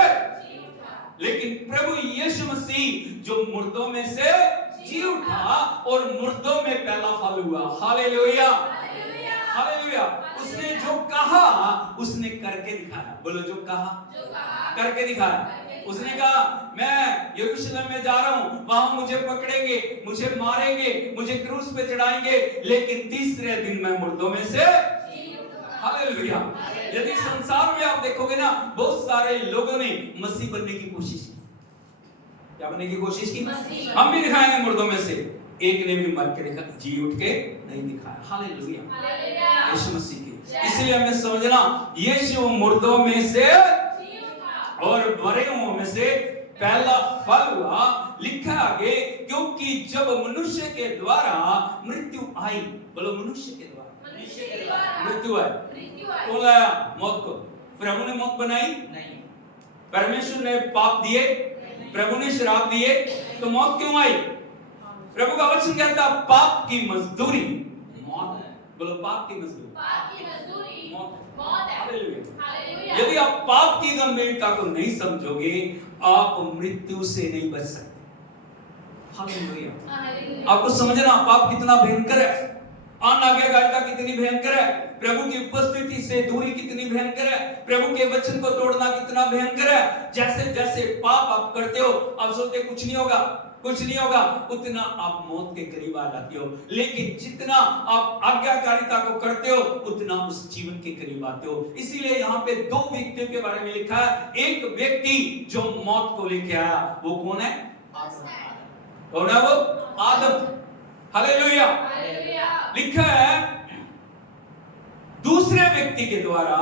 लेकिन प्रभु यीशु मसीह जो मुर्दों में से जी उठा और मुर्दों में पहला फल हुआ। हालेलुया। हालेलुया। उसने जो कहा उसने करके दिखाया। बोलो जो कहा करके दिखाया। उसने कहा मैं यरूशलेम में जा रहा हूं, वहां मुझे पकड़ेंगे, मुझे मारेंगे, मुझे क्रूस पे चढ़ाएंगे, लेकिन तीसरे दिन मैं मुर्दों में से हालेलुया। यदि संसार में आप देखोगे ना, बहुत सारे लोगों ने मसीह बनने की कोशिश की। क्या बनने की कोशिश की? हम भी दिखाएंगे मुर्दों में से, एक ने भी मर के दिखा, जी उठ के नहीं दिखाया। हालेलुया, यीशु मसीह की। इसलिए हमें समझना, यीशु मुर्दों में से और मरे हुओं में से पहला फल हुआ। लिखा आगे, क्योंकि जब मनुष्य के द्वारा मृत्यु आई, बोलो मनुष्य के द्वारा मृत्यु आई। कौन लाया मौत को? प्रभु ने मौत बनाई? नहीं। परमेश्वर ने पाप दिए? प्रभु ने श्राप दिए? तो मौत क्यों आई? प्रभु का वचन कहता है पाप की मजदूरी मौत है। बोलो पाप की मजदूरी मौत है। हालेलुया। यदि आप पाप की गंभीरता को नहीं समझोगे, आप मृत्यु से नहीं बच सकते। हालेलुया। आपको समझना पाप कितना भयंकर है, अनाज्ञाकारिता कितनी भयंकर है, प्रभु की उपस्थिति से दूरी कितनी भयंकर है, प्रभु के वचन को तोड़ना कितना भयंकर है। जैसे जैसे पाप आप करते हो, आप सोचते कुछ नहीं होगा, कुछ नहीं होगा, उतना आप मौत के करीब आ जाते हो। लेकिन जितना आप आज्ञाकारिता को करते हो, उतना उस जीवन के करीब आते हो। इसीलिए यहाँ पे दो व्यक्तियों के बारे में लिखा है। एक व्यक्ति जो मौत को लेके आया, वो कौन है? कौन है वो? आदम। हालेलुया। लिखा है दूसरे व्यक्ति के द्वारा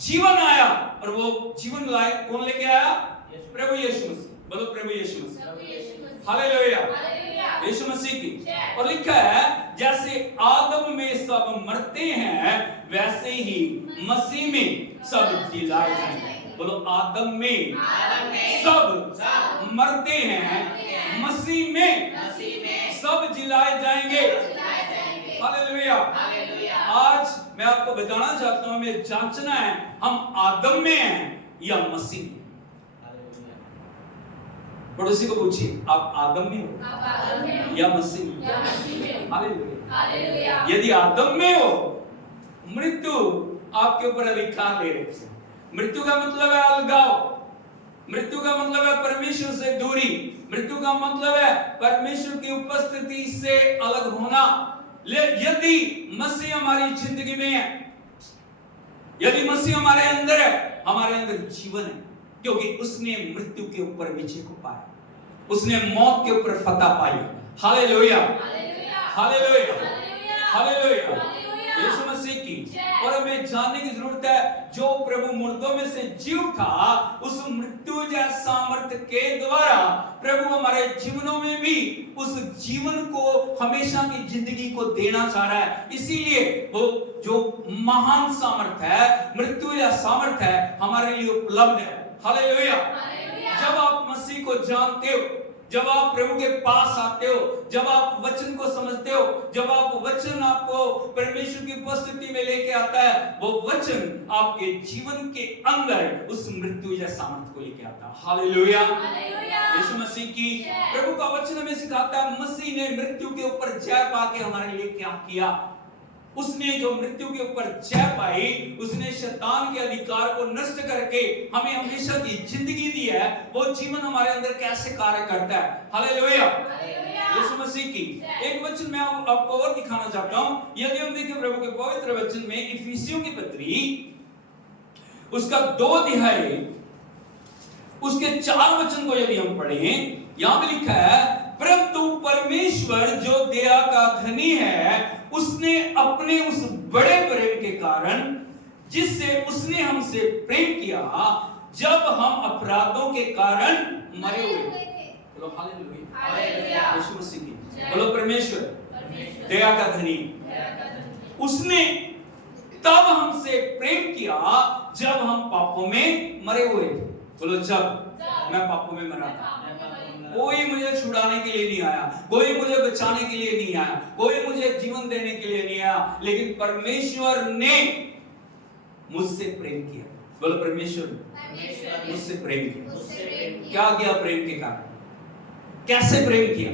जीवन आया, और वो जीवन लाए कौन लेके आया? प्रभु यीशु मसीह। बोलो प्रभु यीशु मसीह। हालेलुया, यीशु मसीह की। और लिखा है जैसे आदम में सब मरते हैं, वैसे ही मसीह में सब जिलाए जाएंगे। बोलो आदम में सब मरते हैं, मसीह में सब जिलाए जाएंगे। हालेलुया। आज मैं आपको बताना चाहता हूं, हमें जांचना है हम आदम में हैं या मसीह में। पड़ोसी को पूछिए, आप आदम में हो या मसीह में? हालेलुया। यदि आदम में हो, मृत्यु आपके ऊपर अधिकार ले रही है। मृत्यु का मतलब है अलगाव, मृत्यु का मतलब है परमेश्वर से दूरी, मृत्यु का मतलब है परमेश्वर की उपस्थिति से अलग होना। यदि मसीह हमारी जिंदगी में है, यदि मसीह हमारे अंदर है, हमारे अंदर जीवन है, क्योंकि उसने मृत्यु के ऊपर विजय को पाया, उसने मौत के ऊपर फतह पाई। हालेलुया, हालेलुया, हालेलुया, यीशु मसीह की। और हमें जानने की जरूरत है, जो प्रभु मुर्दों में से जी उठा, उस मृत्यु जैसे सामर्थ्य के द्वारा प्रभु हमारे जीवनों में भी उस जीवन को, हमेशा की जिंदगी को देना चाह रहा है। इसीलिए वो जो महान सामर्थ्य है, मृत्यु या सामर्थ्य है, हमारे लिए उपलब्ध है। हालेलुया। जब आप मसीह को जानते हो, जब आप प्रभु के पास आते हो, जब आप वचन को समझते हो, जब आप वचन आपको परमेश्वर की उपस्थिति में लेके आता है, वो वचन आपके जीवन के अंदर उस मृत्यु या सामर्थ्य को लेके आता है। हालेलुया, यीशु मसीह की। प्रभु का वचन हमें सिखाता है, मसीह ने मृत्यु के ऊपर जय पाके हमारे लिए क्या किया। उसने जो मृत्यु के ऊपर जय पाई, उसने शैतान के अधिकार को नष्ट करके हमें हमेशा की जिंदगी दी है। वो जीवन हमारे अंदर कैसे कार्य करता है। हालेलुया, यीशु मसीह की। एक वचन मैं आपको और दिखाना चाहता हूं। यदि हम देखें प्रभु के पवित्र वचन में, इफिसियों की पत्री उसका 2 अध्याय उसके 4 वचन को यदि हम पढ़ें, यहां पे लिखा है, परंतु परमेश्वर जो दया का धनी है, उसने अपने उस बड़े प्रेम के कारण, जिससे उसने हमसे प्रेम किया, जब हम अपराधों के कारण मरे हुए थे। बोलो हालेलुया, यीशु मसीह की। बोलो परमेश्वर दया का धनी, उसने तब हमसे प्रेम किया जब हम पापों में मरे हुए थे। बोलो जब मैं पापों में मरा था। कोई मुझे छुड़ाने के लिए नहीं आया, कोई मुझे बचाने के लिए नहीं आया, कोई मुझे जीवन देने के लिए नहीं आया, लेकिन परमेश्वर ने मुझसे प्रेम किया। बोलो परमेश्वर मुझसे प्रेम किया। क्या किया प्रेम के कारण? कैसे प्रेम किया?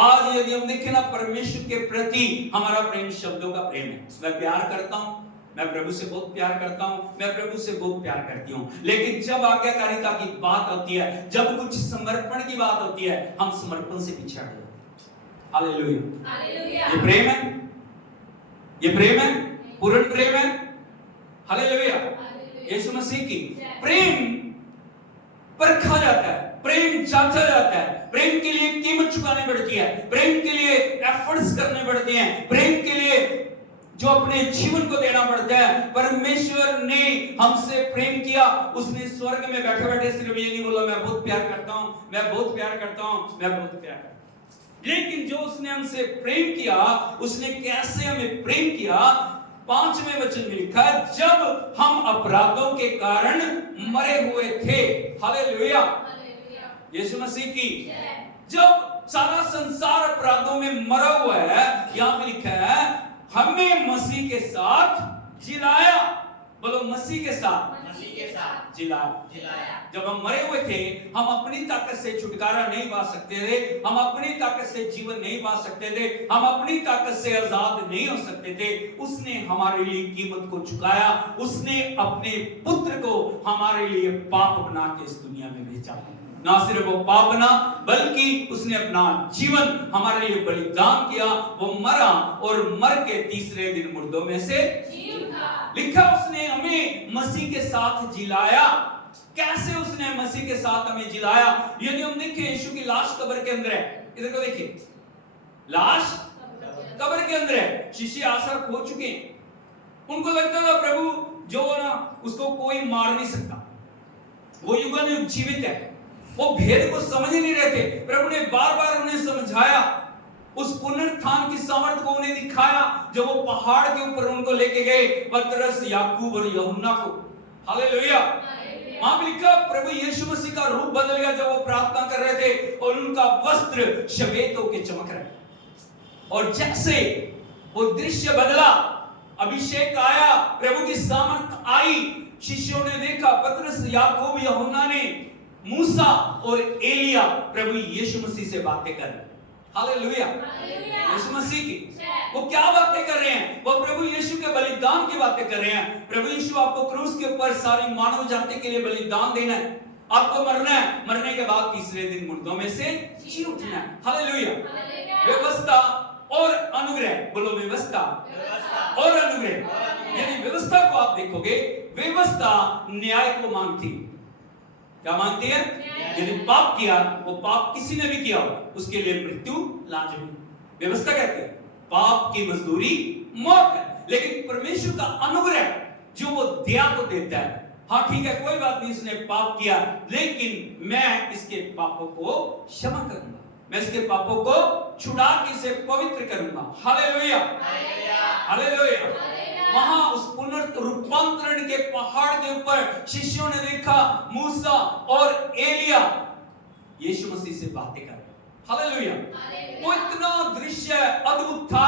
आज यदि हम देखें ना, परमेश्वर के प्रति हमारा प्रेम शब्दों का प्रेम है। मैं प्यार करता हूं, मैं प्रभु से बहुत प्यार करता हूं, मैं प्रभु से बहुत प्यार करती हूं, लेकिन जब आज्ञाकारिता की बात होती है, जब कुछ समर्पण की बात होती है, हम समर्पण से पीछे हट जाते हैं। Hallelujah, hallelujah. ये प्रेम है, ये प्रेम है, पूर्ण प्रेम है। हालेलुया। यीशु मसीह की प्रेम परखा जाता है, प्रेम जांचा जाता है, प्रेम के लिए कीमत चुकानी पड़ती है, प्रेम के लिए एफर्ट्स करने पड़ते हैं, प्रेम के लिए जो अपने जीवन को देना पड़ता है। परमेश्वर ने हमसे प्रेम किया, उसने स्वर्ग में बैठे बैठे सिर्फ ये नहीं बोला मैं बहुत प्यार करता हूं, मैं बहुत प्यार करता हूं, मैं बहुत प्यार करता हूं, लेकिन जो उसने हमसे प्रेम किया, उसने कैसे हमें प्रेम किया। 5वें वचन में लिखा है, जब हम अपराधों के कारण मरे हुए थे। हालेलुया, यीशु मसीह की जब सारा संसार अपराधों में मरा हुआ है, यहां पे लिखा है हमें मसीह के साथ जिलाया। बोलो मसीह के साथ जिलाया। जब हम मरे हुए थे, हम अपनी ताकत से छुटकारा नहीं पा सकते थे, हम अपनी ताकत से जीवन नहीं पा सकते थे, हम अपनी ताकत से आजाद नहीं हो सकते थे। उसने हमारे लिए कीमत को चुकाया, उसने अपने पुत्र को हमारे लिए पाप बना के इस दुनिया में भेजा। ना सिर्फ वो पाप बना, बल्कि उसने अपना जीवन हमारे लिए बलिदान किया। वो मरा और मर के तीसरे दिन मुर्दों में से जी उठा। लिखा उसने हमें मसीह के साथ जिलाया। कैसे उसने मसीह के साथ हमें जिलाया? यदि हम देखें, यीशु की लाश कब्र के अंदर है। इधर को देखिए, लाश कब्र के अंदर है, शिष्य आशा खो चुके हैं। उनको लगता था प्रभु जो ना उसको कोई मार नहीं सकता, वो युगानुयुग जीवित है। वो भेद को समझ नहीं रहे थे। प्रभु ने बार बार उन्हें समझाया, उस पुनरुत्थान की सामर्थ को उन्हें दिखाया। जब वो पहाड़ के ऊपर उनको लेके गए, पतरस, याकूब और यूहन्ना को। हालेलुया। वहां पे लिखा प्रभु यीशु मसीह का रूप बदल गया जब वो प्रार्थना कर रहे थे, और उनका वस्त्र श्वेत होके चमक रहा है। और जैसे वो दृश्य बदला, अभिषेक आया, प्रभु की सामर्थ आई, शिष्यों ने देखा, पतरस, याकूब, यूहन्ना ने, मूसा और एलिया प्रभु यीशु मसीह से बातें कर रहे हैं। हालेलुया, यीशु मसीह की वो क्या बातें कर रहे हैं? वो प्रभु यीशु के बलिदान की बातें कर रहे हैं। प्रभु यीशु आपको क्रूस के ऊपर सारी मानव जाति के लिए बलिदान देना है, आपको मरना है, मरने के बाद तीसरे दिन मुर्दों में से जी उठना है। हालेलुया। व्यवस्था और अनुग्रह, बोलो व्यवस्था और अनुग्रह। यदि व्यवस्था को आप देखोगे, व्यवस्था न्याय को मांगती, क्या मांगती है? यदि पाप किया, वो पाप किसी ने भी किया हो, उसके लिए मृत्यु लाजमी। व्यवस्था कहती है पाप की मजदूरी मौत है, लेकिन परमेश्वर का अनुग्रह जो वो दया को देता है, हाँ ठीक है, कोई बात नहीं, इसने पाप किया, लेकिन मैं इसके पापों को क्षमा करूंगा, मैं इसके पापों को छुड़ा के इसे पवित्र करूंगा। Hallelujah, hallelujah. वहां उस पुनर्रूपांतरण के पहाड़ के ऊपर शिष्यों ने देखा मूसा और एलिया यीशु मसीह से बातें कर रहे। हालेलुया। वो इतना दृश्य अद्भुत था।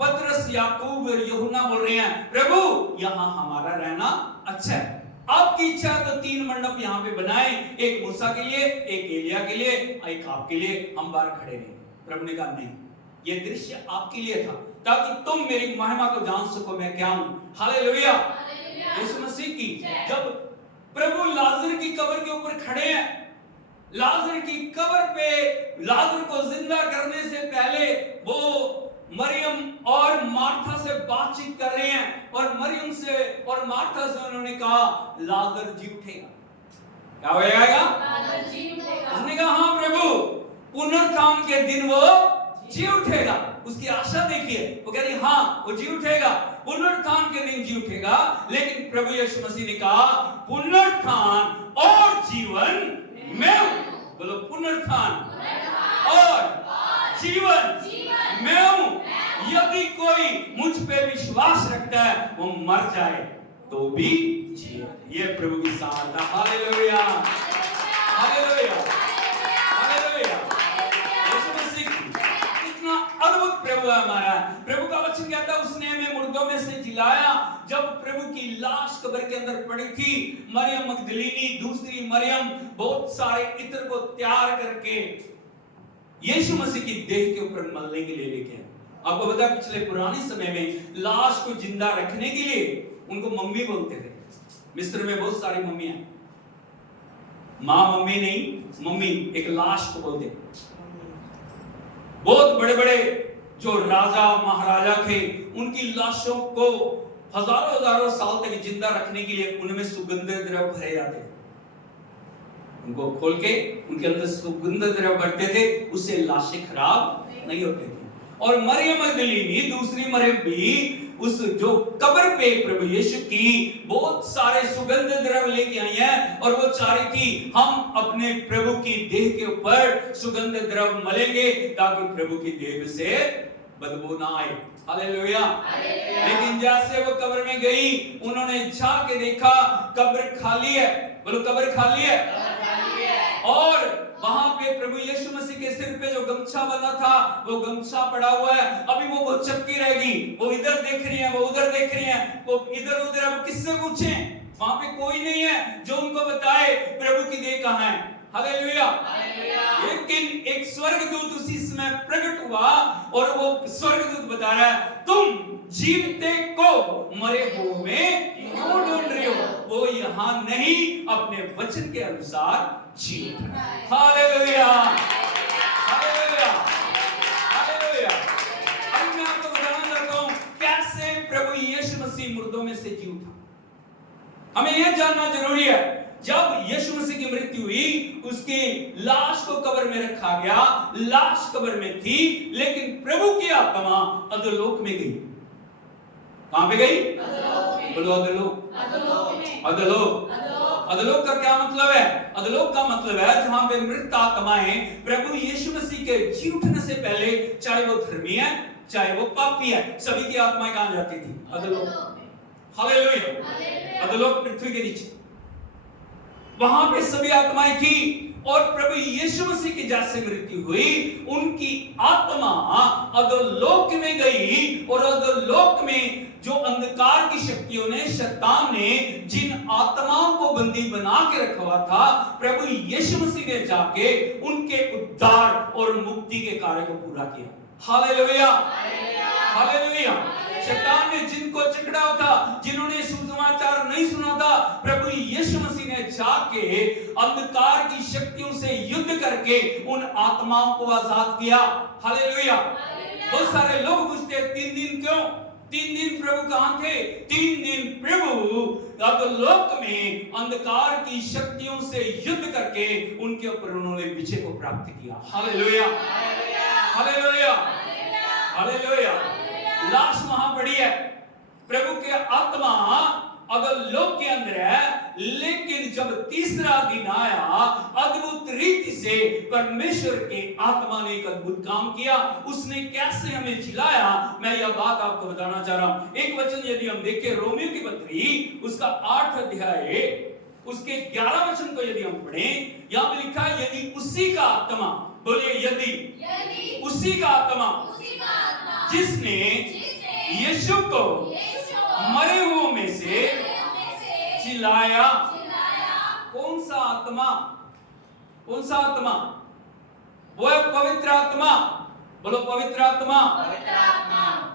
पतरस, याकूब और यूहन्ना बोल रहे हैं, प्रभु यहां हमारा रहना अच्छा है, आपकी इच्छा है तो 3 मंडप यहाँ पे बनाए, एक मूसा के लिए, एक एलिया के लिए, एक आपके लिए, हम बाहर खड़े रहे। प्रभु ने कहा नहीं, ये दृश्य आपके लिए था ताकि तुम मेरी महिमा को जान सको मैं क्या हूं। हालेलुया, यीशु मसीह की। जब प्रभु लाजर की कब्र के ऊपर खड़े हैं, लाजर की कब्र पे लाजर को जिंदा करने से पहले वो मरियम और मार्था से बातचीत कर रहे हैं, और मरियम से और मार्था से उन्होंने कहा लाजर जी उठेगा। क्या हो जाएगा? लाजर जी उठेगा। उसने कहा हाँ प्रभु, पुनरुत्थान के दिन वो जी उठेगा। उसकी आशा देखिए, वो कह रही हाँ वो जी उठेगा, पुनरुत्थान के दिन जी उठेगा। लेकिन प्रभु यीशु मसीह ने कहा पुनरुत्थान और जीवन मैं हूं। बोलो पुनरुत्थान और जीवन मैं हूं। यदि कोई मुझ पे विश्वास रखता है, वो मर जाए तो भी जिए। ये प्रभु की सामर्थ। Hallelujah, hallelujah, hallelujah. यीशु मसीह कितना अद्भुत प्रभु है हमारा। प्रभु का वचन कहता है उसने हमें मुर्दों में से जिलाया। जब प्रभु की लाश कब्र के अंदर पड़ी थी, मरियम मगदलीनी, दूसरी मरियम, बहुत सारे इत्र को तैयार करके यीशु मसीह की देह के ऊपर मलने के लिए लेके। आपको पता है पिछले पुराने समय में लाश को जिंदा रखने के लिए उनको मम्मी बोलते थे। मिस्र में बहुत सारी मम्मियां, माँ मम्मी नहीं, मम्मी एक लाश को बोलते। बहुत बड़े बड़े जो राजा महाराजा थे, उनकी लाशों को हजारों हजारों साल तक जिंदा रखने के लिए उनमें सुगंधित द्रव्य भरे जाते। उनको खोल के उनके अंदर सुगंधित द्रव्य भरते थे, उससे लाशें खराब नहीं होती थी। और मरियम मगदलीनी, दूसरी मरियम भी उस जो कब्र पे प्रभु यीशु की बहुत सारे सुगंधित द्रव्य लेके आई है, और वो चाह रही थी हम अपने प्रभु की देह के ऊपर सुगंधित द्रव्य मलेंगे ताकि प्रभु की देह से बदबू ना आए। हालेलुया। लेकिन जैसे वो कब्र में गई, उन्होंने झांक के देखा कब्र खाली है। बोलो कब्र खाली है। और वहां पे प्रभु यीशु मसीह के सिर पे जो गमछा बना था, वो गमछा पड़ा हुआ है। अभी वो चक्की रहेगी, वो इधर देख रही है, वो उधर देख रही है, वो इधर उधर। अब किससे पूछे? वहां पे कोई नहीं है जो उनको बताए प्रभु की देह कहां है। हालेलुया। लेकिन एक स्वर्गदूत उसी समय प्रकट हुआ, और वो स्वर्गदूत बता रहा है तुम जीवते को मरे हुए में क्यों ढूंढ रहे हो? वो यहाँ नहीं, अपने वचन के अनुसार जीवित है। Hallelujah, hallelujah, hallelujah. अब मैं आपको बताना चाहता हूँ कैसे प्रभु यीशु मसीह मुर्दों में से जी उठा। हमें यह जानना जरूरी है। जब यीशु मसीह की मृत्यु हुई, उसकी लाश को कब्र में रखा गया। लाश कब्र में थी, लेकिन प्रभु की आत्मा अधोलोक में गई। कहां पे गई? बोलो अधोलोक। अधोलोक। अधोलोक का क्या मतलब है? अधोलोक का मतलब है जहां पे मृत आत्माएं प्रभु यीशु मसीह के जी उठने से पहले, चाहे वो धर्मी है चाहे वो पापी है, सभी की आत्माएं कहां जाती थी? अधोलोक। हालेलुया। अधोलोक पृथ्वी के नीचे, वहां पे सभी आत्माएं थी। और प्रभु यीशु मसीह की जैसे मृत्यु हुई, उनकी आत्मा अधोलोक में गई। और अधोलोक में जो अंधकार की शक्तियों ने, शैतान ने जिन आत्माओं को बंदी बना के रखा हुआ था, प्रभु यीशु मसीह ने जाके उनके उद्धार और मुक्ति के कार्य को पूरा किया। Hallelujah, hallelujah. शैतान ने जिनको जकड़ा था, जिन्होंने सुसमाचार नहीं सुना था, प्रभु यीशु मसीह ने जाके अंधकार की शक्तियों से युद्ध करके उन आत्माओं को आजाद किया। हालेलुया। बहुत सारे लोग पूछते हैं 3 दिन क्यों? 3 दिन प्रभु कहां थे? 3 दिन प्रभु अधोलोक में अंधकार की शक्तियों से युद्ध करके उनके ऊपर उन्होंने विजय को प्राप्त किया। Hallelujah, hallelujah, hallelujah. लाश वहां पड़ी है, प्रभु के आत्मा अधोलोक के अंदर है। लेकिन जब तीसरा दिन आया, अद्भुत रीति से परमेश्वर के आत्मा ने एक अद्भुत काम किया। उसने कैसे हमें जिलाया, मैं यह बात आपको बताना चाह रहा हूं। एक वचन यदि हम देखें, रोमियो की पत्री उसका 8 अध्याय उसके 11 वचन को यदि हम पढ़ें, यहां पे लिखा है यदि उसी का आत्मा, बोलिए यदि उसी का आत्मा जिसने यीशु को मरे हुओं में से जिलाया। कौन सा आत्मा? कौन सा आत्मा? वो है पवित्र आत्मा। बोलो पवित्र आत्मा।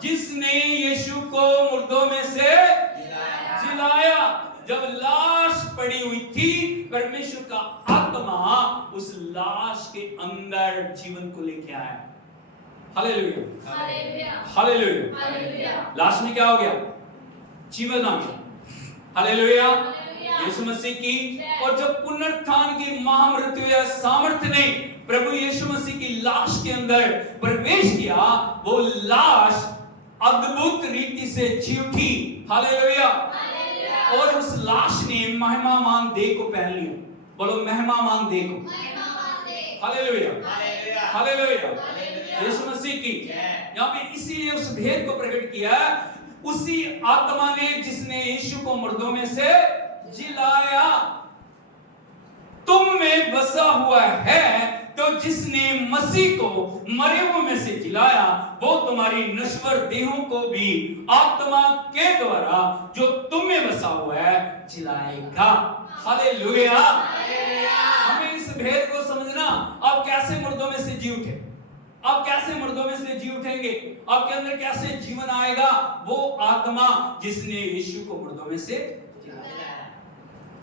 जिसने यीशु को मुर्दों में से जिलाया। जब लाश पड़ी हुई थी, परमेश्वर का आत्मा उस लाश के अंदर जीवन को लेके आया। Hallelujah, hallelujah. लाश में क्या हो गया? जीवन आ गया। हालेलुया, यीशु मसीह की और जब पुनरुत्थान की महामृत्यु या सामर्थ्य ने प्रभु यीशु मसीह की लाश के अंदर प्रवेश किया, वो लाश अद्भुत रीति से जी उठी। हालेलुया। और उस लाश ने महिमामान देह को पहन लिया। बोलो महिमामान देह को। Hallelujah, hallelujah. यीशु मसीह की यहाँ पे इसीलिए उस भेद को प्रकट किया, उसी आत्मा ने जिसने यीशु को मुर्दों में से जिलाया तुम में बसा हुआ है। तो जिसने मसीह को मरे हुए में से जिलाया, वो तुम्हारी नश्वर देहों को भी आत्मा के द्वारा जो तुम में बसा हुआ है जिलाएगा। हालेलुया। हमें इस भेद को समझना, आप कैसे मुर्दों में से जी उठे? आप कैसे मुर्दों में से जी उठेंगे? आपके अंदर कैसे जीवन आएगा? वो आत्मा जिसने यीशु को मुर्दों में से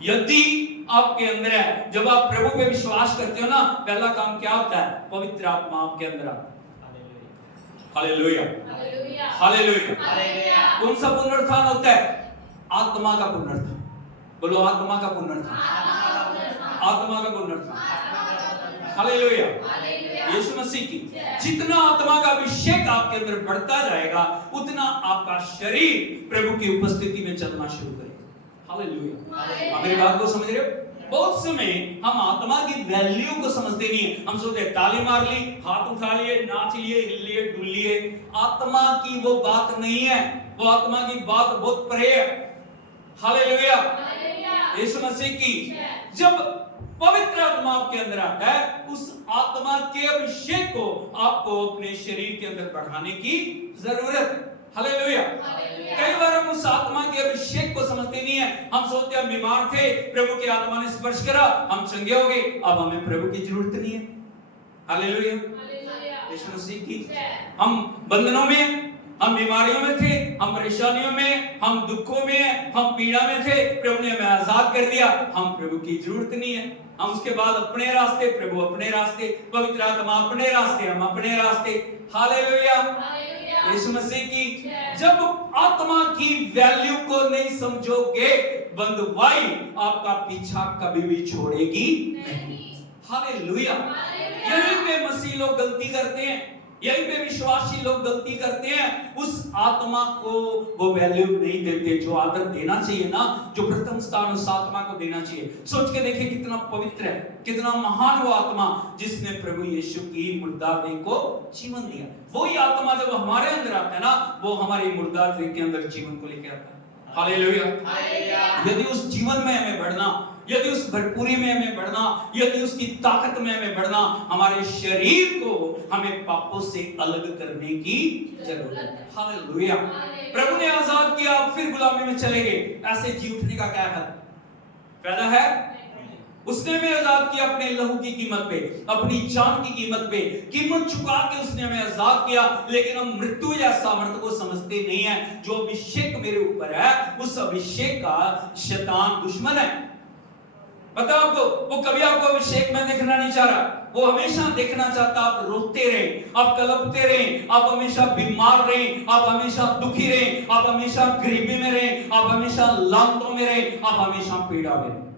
यदि आपके अंदर है, जब आप प्रभु पे विश्वास करते हो ना, पहला काम क्या होता है? पवित्र आत्मा आपके अंदर आता है। Hallelujah, hallelujah. कौन सा पुनरुत्थान होता है? आत्मा का पुनरुत्थान। बोलो आत्मा का पुनरुत्थान, आत्मा का पुनरुत्थान। हालेलुया, यीशु मसीह की जितना आत्मा का अभिषेक आपके अंदर बढ़ता जाएगा, उतना आपका शरीर प्रभु की उपस्थिति में चलना शुरू करेगा। हालेलुया, मेरी बात को समझ रहे हो? बहुत समय हम आत्मा की वैल्यू को समझते नहीं है। हम सोचते हैं ताली मार ली, हाथ उठा लिए, नाच लिए, हिल लिए, डुल लिए। आत्मा की वो बात नहीं है, वो आत्मा की बात बहुत परे है। हालेलुया, यीशु मसीह की जब पवित्र आत्मा आपके अंदर आता है, उस आत्मा के अभिषेक को आपको अपने शरीर के अंदर बढ़ाने की जरूरत है। हालेलुया। कई बार हम उस आत्मा के अभिषेक को समझते नहीं है। हम सोचते हैं हम बीमार थे, प्रभु की आत्मा ने स्पर्श करा, हम चंगे हो गए, अब हमें प्रभु की जरूरत नहीं है। हालेलुया, यीशु मसीह की हम बंधनों में, हम बीमारियों में थे, हम परेशानियों में, हम दुखों में, हम पीड़ा में थे, प्रभु ने हमें आजाद कर दिया। हम प्रभु की जरूरत नहीं है। हम उसके बाद अपने रास्ते, प्रभु अपने रास्ते, पवित्र आत्मा अपने रास्ते, हम अपने रास्ते। हालेलुया, यीशु मसीह की जब आत्मा की वैल्यू को नहीं समझोगे, बंधुआई आपका पीछा कभी भी छोड़ेगी नहीं। हालेलुया, यहीं पे मसीह लोग गलती करते हैं, यहीं पे विश्वासी लोग गलती करते हैं। उस आत्मा को वो वैल्यू नहीं देते जो आदर देना चाहिए ना, जो प्रथम स्थान उस आत्मा को देना चाहिए। सोच के देखिए कितना पवित्र है, कितना महान वो आत्मा जिसने प्रभु यीशु की मुर्दार देह को जीवन दिया। वही आत्मा जब हमारे अंदर आता है ना, वो हमारी मुर्दार देह के अंदर जीवन को लेकर आता है। हालेलुया। यदि उस जीवन में हमें बढ़ना, यदि उस भरपूरी में हमें बढ़ना, यदि उसकी ताकत में हमें बढ़ना, हमारे शरीर को हमें पापों से अलग करने की जरूरत है। हालेलुया। प्रभु ने आजाद किया, फिर गुलामी में चले गए, ऐसे जी उठने का क्या फायदा है? उसने हमें आजाद किया अपने लहू की कीमत पे, अपनी जान की कीमत पे, कीमत चुका के उसने हमें आजाद किया। लेकिन हम मृत्यु या सामर्थ्य को समझते नहीं है। जो अभिषेक मेरे ऊपर है, उस अभिषेक का शैतान दुश्मन है। पता आपको, वो कभी आपको अभिषेक में देखना नहीं चाह रहा। वो हमेशा देखना चाहता आप रोते रहे, आप कलपते रहे, आप हमेशा बीमार रहे, आप हमेशा दुखी रहे, आप हमेशा गरीबी में रहे, आप हमेशा लांतों में रहे, आप हमेशा पीड़ा में रहे।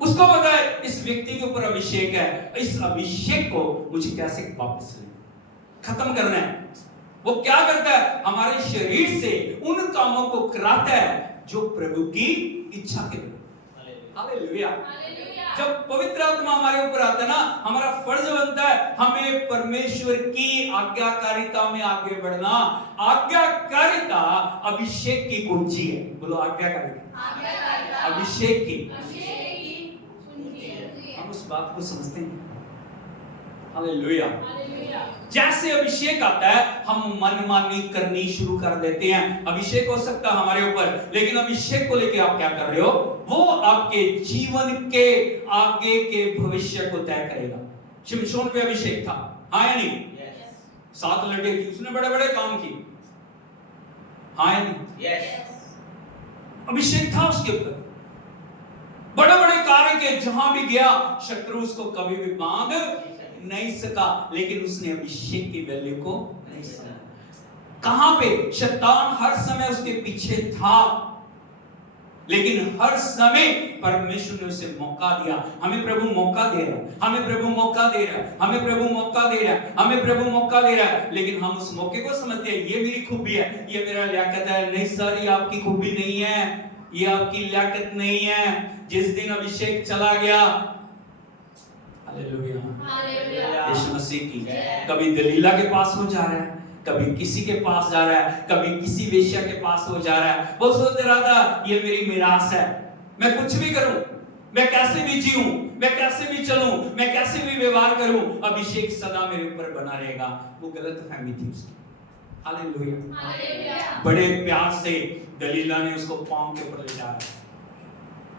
उसको पता है इस व्यक्ति के ऊपर अभिषेक है, इस अभिषेक को मुझे कैसे वापस खत्म करना है। वो क्या करता है? हमारे शरीर से उन कामों को कराता है जो प्रभु की इच्छा के। हालेलुया। जब पवित्र आत्मा हमारे ऊपर आता है ना, हमारा फर्ज बनता है हमें परमेश्वर की आज्ञाकारिता में आगे बढ़ना। आज्ञाकारिता अभिषेक की कुंजी है। बोलो आज्ञाकारिता अभिषेक की। हम उस बात को समझते हैं। हालेलुया। जैसे अभिषेक आता है, हम मनमानी करनी शुरू कर देते हैं। अभिषेक हो सकता है हमारे ऊपर, लेकिन अभिषेक को लेके आप क्या कर रहे हो? वो आपके जीवन के आगे के भविष्य को तय करेगा। शिमशोन पे अभिषेक था, हाँ या नहीं? सात लड़के थी, उसने बड़े बड़े काम किए, हाँ या नहीं? अभिषेक था उसके ऊपर, बड़े बड़े कार्य के, जहां भी गया शत्रु उसको कभी भी बांध नहीं सका। लेकिन उसने अभिषेक की वैल्यू को नहीं समझा। कहां पे? शैतान हर समय उसके पीछे था, लेकिन हर समय परमेश्वर ने उसे मौका दिया। हमें प्रभु मौका दे रहा है, हमें प्रभु मौका दे रहा है, हमें प्रभु मौका दे रहा है, हमें प्रभु मौका दे रहा है। लेकिन हम उस मौके को समझते हैं ये मेरी खूबी है, ये मेरा लियाकत है। नहीं सर, ये आपकी खूबी नहीं है, ये आपकी लियाकत नहीं है। जिस दिन अभिषेक चला गया, हालेलुया, यीशु मसीह की, कभी दलीला के पास हो जा रहा है, कभी किसी के पास जा रहा है, कभी किसी वेश्या के पास हो जा रहा है। वो सोच रहा था ये मेरी मिरास है, मैं कुछ भी करूं, मैं कैसे भी जीऊं, मैं कैसे भी चलूं, मैं कैसे भी व्यवहार करूं, अभिषेक सदा मेरे ऊपर बना रहेगा। वो गलतफहमी थी उसकी। हालेलुया। बड़े प्यार से दलीला ने उसको पांव के ऊपर ले जाया।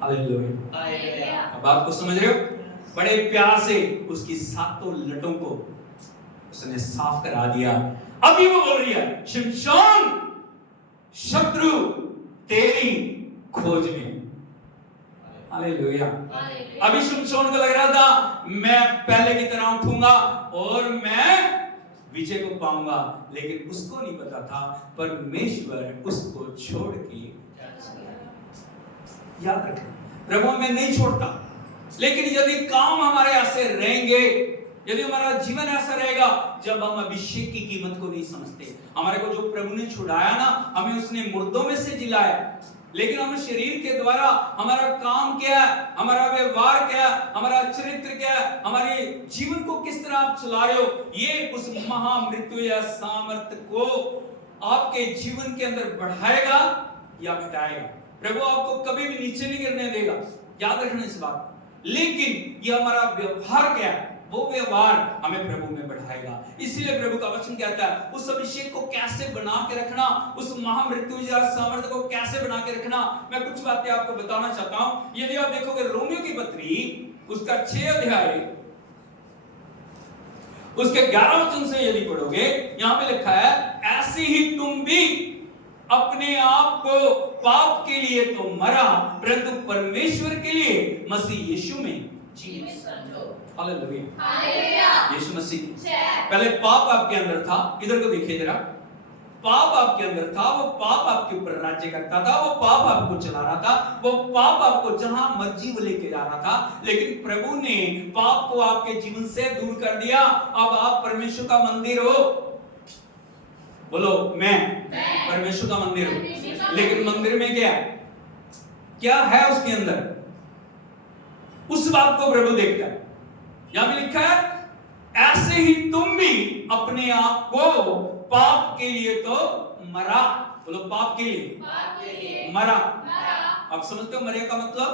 हालेलुया। अब बात को समझ रहे हो? बड़े प्यार से उसकी सातों लटों को उसने साफ करा दिया। अभी वो बोल रही है, शिमशोन शत्रु तेरी खोज में। हालेलुया। अभी शिमशोन को लग रहा था मैं पहले की तरह उठूंगा और मैं विजय को पाऊंगा, लेकिन उसको नहीं पता था परमेश्वर उसको छोड़ के याद रखना, प्रभु हमें नहीं छोड़ता। लेकिन यदि काम हमारे ऐसे रहेंगे, यदि हमारा जीवन ऐसा रहेगा जब हम अभिषेक की कीमत को नहीं समझते, हमारे को जो प्रभु ने छुड़ाया ना, हमें उसने मुर्दों में से जिलाया, लेकिन हम शरीर के द्वारा हमारा काम क्या है, हमारा व्यवहार क्या है, हमारा चरित्र क्या है, हमारे जीवन को किस तरह आप चला रहे हो, ये उस महामृत्यु या सामर्थ को आपके जीवन के अंदर बढ़ाएगा या घटाएगा। प्रभु आपको कभी भी नीचे नहीं गिरने देगा, याद रखना इस बात। लेकिन ये हमारा व्यवहार क्या है, वो व्यवहार हमें प्रभु में बढ़ाएगा। इसीलिए प्रभु का वचन कहता है उस अभिषेक को कैसे बना के रखना, उस महामृत्यु या सामर्थ को कैसे बना के रखना। मैं कुछ बातें आपको बताना चाहता हूं। यदि आप देखोगे रोमियो की पत्री उसका 6 अध्याय उसके 11 वचन से यदि पढ़ोगे, यहां पे लिखा है ऐसे ही तुम भी अपने आप को पाप के लिए तो मरा, परंतु परमेश्वर के लिए मसीह यीशु में जीवित समझो। Hallelujah, hallelujah. यीशु मसीह पहले पाप आपके अंदर था, इधर को देखिए जरा, पाप आपके अंदर था, वो पाप आपके ऊपर राज्य करता था, वो पाप आपको चला रहा था, वो पाप आपको जहां मर्जी वो लेके जा रहा था। लेकिन प्रभु ने पाप को आपके जीवन से दूर कर दिया। अब आप परमेश्वर का मंदिर हो। बोलो मैं परमेश्वर का मंदिर हूं। लेकिन मंदिर में क्या है उसके अंदर, उस बात को प्रभु देखता है। यहां पे लिखा है ऐसे ही तुम भी अपने आप को पाप के लिए तो मरा। बोलो पाप के लिए मरा। आप समझते हो मरे का मतलब,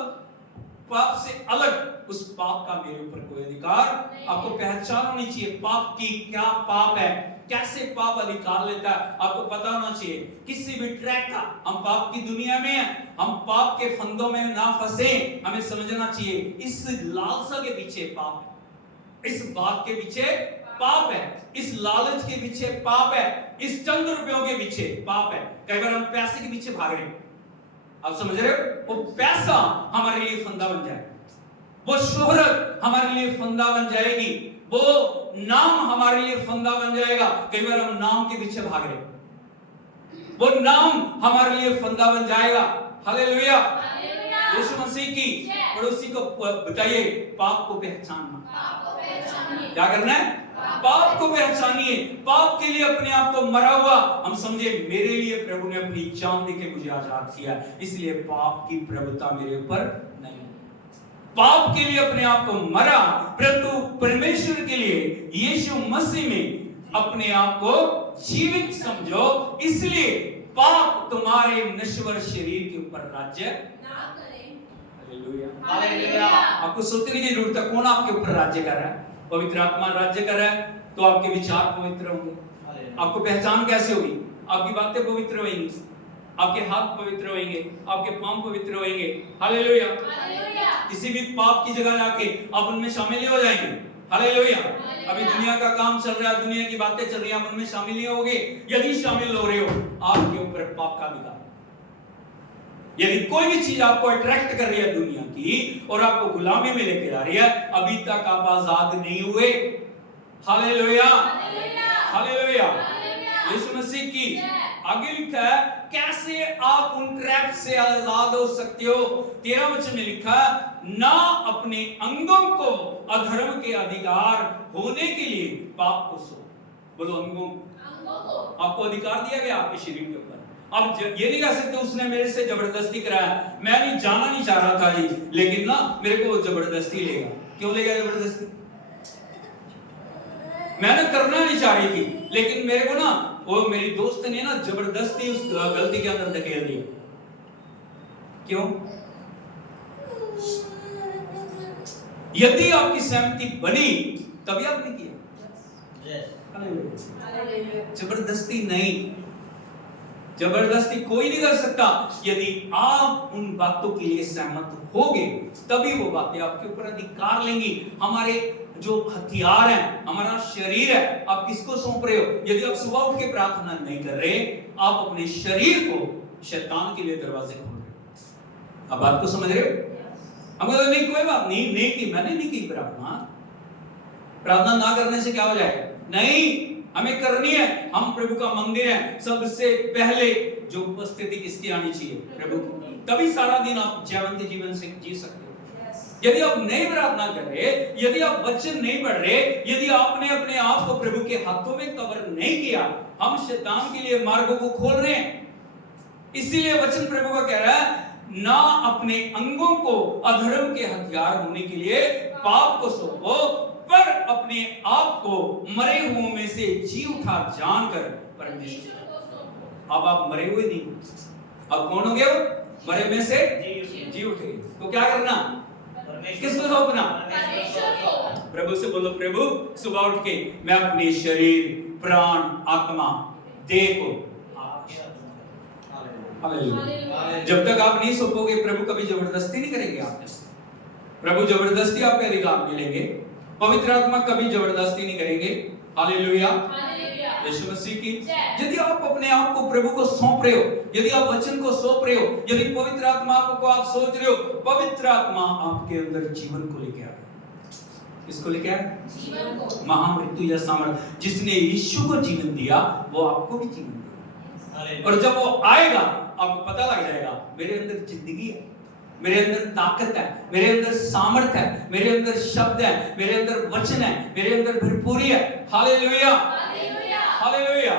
पाप से अलग, उस पाप का मेरे ऊपर कोई अधिकार। आपको पहचान होनी चाहिए पाप की, क्या पाप है, कैसे पाप अधिकार लेता है, आपको पता होना चाहिए। किसी भी ट्रैक का, हम पाप की दुनिया में हैं, हम पाप के फंदों में ना फंसे। हमें समझना चाहिए इस लालसा के पीछे पाप है, इस बात के पीछे पाप है, इस लालच के पीछे पाप है, इस चंद रुपयों के पीछे पाप है। कई बार हम पैसे के पीछे भाग रहे हैं, आप समझ रहे हो, वो पैसा हमारे लिए फंदा बन जाए, वो शोहरत हमारे लिए फंदा बन जाएगी, वो नाम हमारे लिए फंदा बन जाएगा। कई बार हम नाम के पीछे भाग रहे हैं, वो नाम हमारे लिए फंदा बन जाएगा। हालेलुया, यीशु मसीह की पड़ोसी को बताइए पाप को पहचानना। क्या करना है, पाप को पहचानिए। पाप के लिए अपने आप को मरा हुआ हम समझे, मेरे लिए प्रभु ने अपनी जान देके मुझे आजाद किया, इसलिए पाप की प्रभुता मेरे ऊपर नहीं। पाप के लिए अपने आप को मरा, परंतु परमेश्वर के लिए यीशु मसीह में अपने आप को जीवित समझो, इसलिए पाप तुम्हारे नश्वर शरीर के ऊपर राज्य ना करे। Hallelujah, hallelujah. आपको सोचने की जरूरत है कौन आपके ऊपर राज्य कर रहा है। पवित्र आत्मा राज्य कर रहा है तो आपके विचार पवित्र होंगे, आपको पहचान कैसे होगी, आपकी बातें पवित्र होंगी, आपके हाथ पवित्र होंगे, आपके पांव पवित्र होंगे। Hallelujah, hallelujah. किसी भी पाप की जगह जाके आप उनमें शामिल हो जाएंगे। हालेलुया। अभी दुनिया का काम चल रहा है, दुनिया की बातें चल रही हैं, आप उनमें शामिल नहीं होगे। यदि शामिल हो रहे हो, आपके ऊपर पाप का अधिकार। यदि कोई भी चीज आपको अट्रैक्ट कर रही है दुनिया की और आपको गुलामी में लेके जा रही है, अभी तक आप आजाद नहीं हुए। Hallelujah, hallelujah. यीशु मसीह की आगे लिखा है कैसे आप उन ट्रैप से आजाद हो सकते हो। 13 वचन में लिखा है ना अपने अंगों को अधर्म के अधिकार होने के लिए पाप को सो। बोलो अंगों को आपको अधिकार दिया गया आपके शरीर के ऊपर। अब ये नहीं कह सकते उसने मेरे से जबरदस्ती कराया, मैं नहीं जाना नहीं चाह रहा था जी, लेकिन ना मेरे को जबरदस्ती लेगा। क्यों लेगा जबरदस्ती, मैंने करना नहीं चाह रही थी, लेकिन मेरे को ना वो मेरी दोस्त ने ना जबरदस्ती उस गलती के अंदर धकेल दिया। क्यों? यदि आपकी सहमति बनी तभी आपने किया। जबरदस्ती नहीं, जबरदस्ती कोई नहीं कर सकता। यदि आप उन बातों के लिए सहमत होगे तभी वो बातें आपके ऊपर अधिकार लेंगी। हमारे जो हथियार है, हमारा शरीर है, आप किसको सौंप रहे हो? यदि आप सुबह उठ के प्रार्थना नहीं कर रहे, आप अपने शरीर को शैतान के लिए दरवाजे खोल रहे हो। आप बात को समझ रहे हो? हम कहते नहीं कोई बात नहीं, नहीं की, मैंने नहीं की प्रार्थना ना करने से क्या हो जाएगा? नहीं, हमें करनी है। हम प्रभु का मंदिर है। सबसे पहले जो उपस्थिति किसकी आनी चाहिए? प्रभु की। तभी सारा दिन आप जयवंत जीवन से जी सकते हो। यदि आप नहीं प्रार्थना कर रहे, यदि आप वचन नहीं पढ़ रहे, यदि आपने अपने आप को प्रभु के हाथों में कवर नहीं किया, हम शैतान के लिए मार्गों को खोल रहे हैं। इसीलिए वचन प्रभु का कह रहा है, ना अपने अंगों को अधर्म के हथियार होने के लिए पाप को सौंपो, पर अपने आप को मरे हुओं में से जी उठा जानकर परमेश्वर। अब आप मरे हुए नहीं, अब कौन हो गए? मरे में से जी उठे। तो क्या करना? किसको सौंपना? प्रभु से बोलो, प्रभु सुबह उठ के मैं अपने शरीर, प्राण, आत्मा, देह को। जब तक आप नहीं सौंपोगे, प्रभु कभी जबरदस्ती नहीं करेंगे आप। प्रभु जबरदस्ती आप पे अधिकार नहीं लेंगे। पवित्र आत्मा कभी जबरदस्ती नहीं करेंगे। हालेलुया, यीशु मसीह की। यदि आप अपने आप को प्रभु को सौंप रहे हो, यदि आप वचन को सौंप रहे हो, यदि पवित्र आत्मा को आप सोच रहे हो, पवित्र आत्मा आपके अंदर जीवन को लेके आ रहा है। किसको लेके आ रहा है? जीवन को। महामृत्यु या सामर्थ, जिसने यीशु को जीवन दिया, वो आपको भी जीवन देगा। और जब वो आएगा, आपको पता लग जाएगा मेरे अंदर जिंदगी है, मेरे अंदर ताकत है, मेरे अंदर सामर्थ है, मेरे अंदर शब्द है, मेरे अंदर वचन है, मेरे अंदर भरपूरी है। हालेलुया, हालेलुया,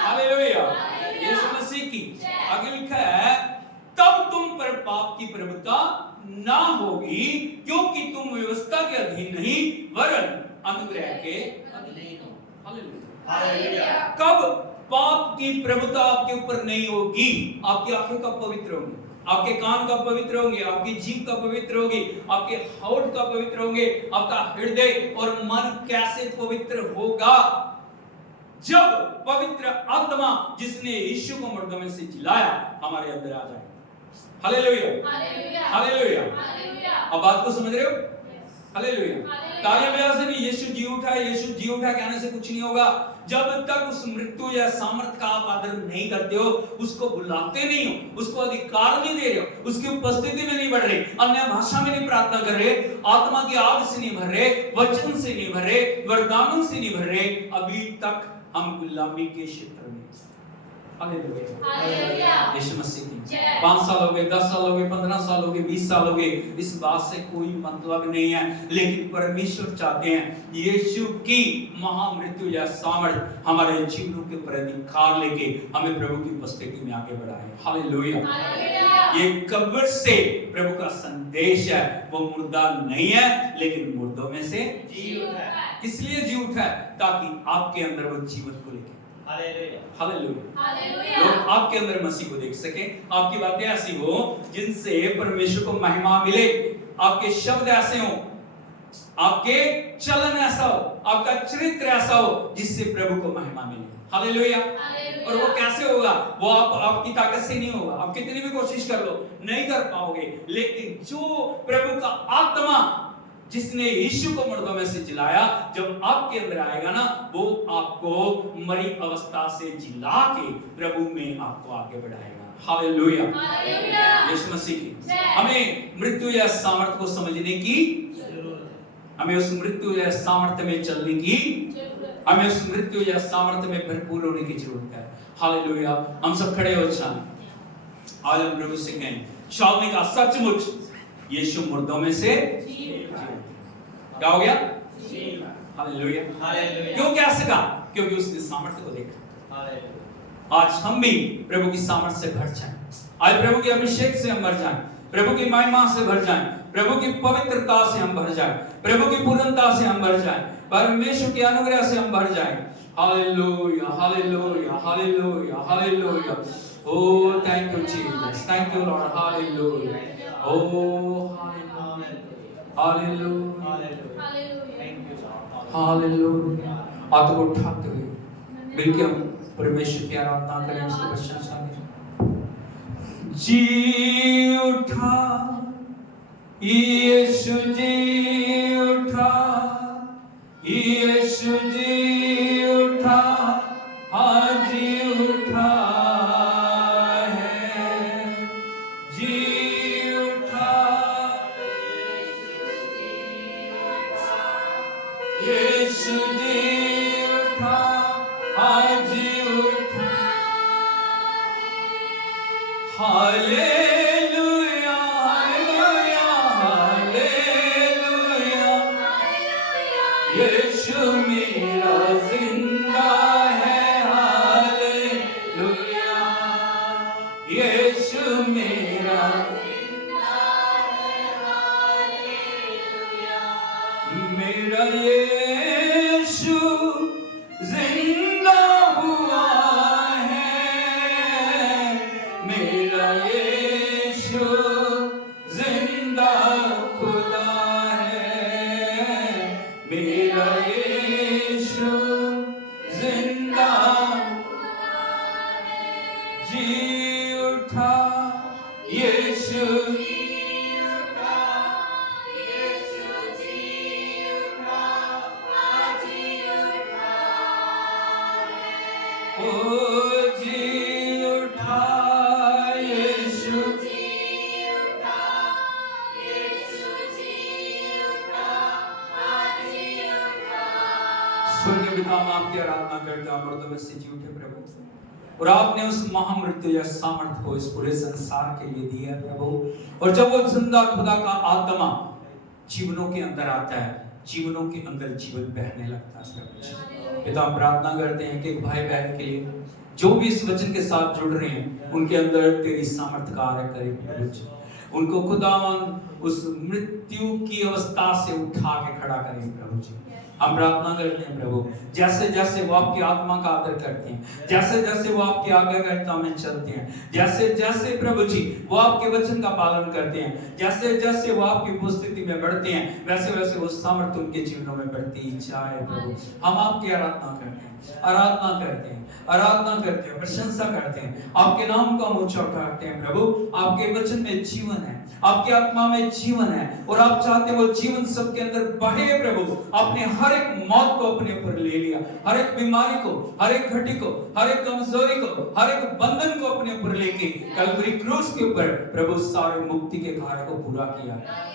हालेलुया, यीशु मसीह की। आगे लिखा है, तब तुम पर पाप की प्रभुता ना होगी, क्योंकि तुम व्यवस्था के अधीन नहीं वरन अनुग्रह के अधीन हो। हालेलुया। कब पाप की प्रभुता आपके ऊपर नहीं होगी? आपकी आंखें कब पवित्र होंगी? आपके कान कब पवित्र होंगे? आपकी जीभ कब पवित्र होगी? आपके होंठ कब पवित्र होंगे? आपका हृदय और मन कैसे पवित्र होगा? जब पवित्र आत्मा जिसने यीशु को मुर्दों में से जिलाया हमारे अंदर आ जाए। Hallelujah, hallelujah, hallelujah. अब बात को समझ रहे हो? हालेलुया। तालियां बजा से नहीं, यीशु जी उठा, यीशु जी उठा कहने से कुछ नहीं होगा। जब तक उस मृत्यु या सामर्थ का आप आदर नहीं करते हो, उसको बुलाते नहीं हो, उसको अधिकार नहीं दे रहे हो, उसकी उपस्थिति में नहीं बढ़ रहे, अन्य भाषा में नहीं प्रार्थना कर रहे, आत्मा की आग से नहीं भर रहे, वचन से नहीं भर रहे, वरदानों से नहीं भर रहे, अभी तक हम गुलामी के क्षेत्र में। हालेलुया, यीशु मसीह की। 5 साल हो गए, 10 साल हो गए, 15 साल हो गए, 20 साल हो गए, इस बात से कोई मतलब नहीं है। लेकिन परमेश्वर चाहते हैं यीशु की महामृत्यु या सामर्थ हमारे जीवनों के ऊपर अधिकार लेके हमें प्रभु की उपस्थिति में आगे बढ़ाए। हालेलुया। ये कब्र से प्रभु का संदेश है, वो मुर्दा नहीं है लेकिन मुर्दों में से जी उठा है। इसलिए जी उठा है ताकि आपके अंदर वो जीवन को लेके। हालेलुया, लोग आपके अंदर मसीह को देख सके, आपकी बातें ऐसी हो जिनसे परमेश्वर को महिमा मिले, आपके शब्द ऐसे हो, आपके चलन ऐसा हो, आपका चरित्र ऐसा हो जिससे प्रभु को महिमा मिले। हालेलुया। और वो कैसे होगा? वो आपकी ताकत से नहीं होगा, आप कितनी भी कोशिश कर लो नहीं कर पाओगे। लेकिन जो प्रभु का आत्मा जिसने यीशु को मुर्दों में से जिलाया, जब आपके अंदर आएगा ना, वो आपको मरी अवस्था से जिला के प्रभु में आपको आगे बढ़ाएगा। हालेलुया, यीशु मसीह की। हमें मृत्यु या सामर्थ को समझने की, हमें उस मृत्यु या सामर्थ में चलने की, हमें उस मृत्यु या सामर्थ में भरपूर होने की जरूरत है। हालेलुया। हम सब खड़े हो जाएं, आज हम प्रभु से कहें, शाऊल ने कहा सचमुच यीशु मुर्दों में से क्या हो गया? Hallelujah, hallelujah. क्यों कैसे कहा? क्योंकि उसने सामर्थ्य को देखा। हालेलुया। आज हम भी प्रभु की सामर्थ्य से भर जाएं, आज प्रभु के अभिषेक से हम भर जाएं, प्रभु की महिमा से भर जाएं, प्रभु की पवित्रता से हम भर जाएं, प्रभु की पूर्णता से हम भर जाएं, परमेश्वर के अनुग्रह से हम भर जाएं। Hallelujah, hallelujah, hallelujah, hallelujah. Oh, thank you Jesus, thank you Lord, hallelujah. Oh, hallelujah, hallelujah, hallelujah. हाथ को उठाते हुए बिल्कुल हम परमेश्वर की आराधना करें, उसकी प्रशंसा करें। जी उठा, यीशु जी उठा, हालेलुया हालेलुया हालेलुया, यीशु मेरा जिंदा है, हालेलुया, यीशु मेरा जिंदा है, हालेलुया, मेरा यीशु जिंदा हुआ है, मेरा यीशु जिंदा खुदा है, मेरा यीशु जिंदा जी उठा, यीशु जी उठा, यीशु जी उठा, आज जी उठा, ओ जी उठा, यीशु जी उठा, यीशु जी उठा, आज जी उठा। स्वर्गीय पिता, हम आपकी आराधना करते हैं, मर्दों में से जी उठे प्रभु, और आपने उस महामृत्यु या सामर्थ को इस पूरे संसार के लिए दिया प्रभु। और जब वो जिंदा खुदा का आत्मा जीवनों के अंदर आता है, जीवनों के अंदर जीवन बहने लगता है प्रभु। पिता, हम प्रार्थना करते हैं कि एक भाई बहन के लिए जो भी इस वचन के साथ जुड़ रहे हैं, उनके अंदर तेरी सामर्थ कार्य करे प्रभु जी। उनको खुदावन उस मृत्यु की अवस्था से उठा के खड़ा करें प्रभु जी। हम प्रार्थना करते हैं प्रभु, जैसे जैसे वो आपकी आत्मा का आदर करते हैं, जैसे जैसे वो आपकी आज्ञाकारिता में चलते हैं, जैसे जैसे प्रभु जी वो आपके वचन का पालन करते हैं, जैसे जैसे वो आपकी उपस्थिति में बढ़ते हैं, वैसे वैसे वो सामर्थ्य उनके जीवनों में बढ़ती जाए प्रभु। हम आपकी आराधना करते हैं, आराधना करते हैं, आराधना करते हैं, प्रशंसा करते हैं, आपके नाम को हम ऊंचा उठाते हैं प्रभु। आपके वचन में जीवन है, आपकी आत्मा में जीवन है, और आप चाहते हैं वो जीवन सबके अंदर बढ़े प्रभु। आपने हर एक मौत को अपने ऊपर ले लिया, हर एक बीमारी को, हर एक घटी को, हर एक कमजोरी को, हर एक बंधन को अपने ऊपर लेके कलवरी क्रूस के ऊपर प्रभु सारे मुक्ति के कार्य को पूरा किया।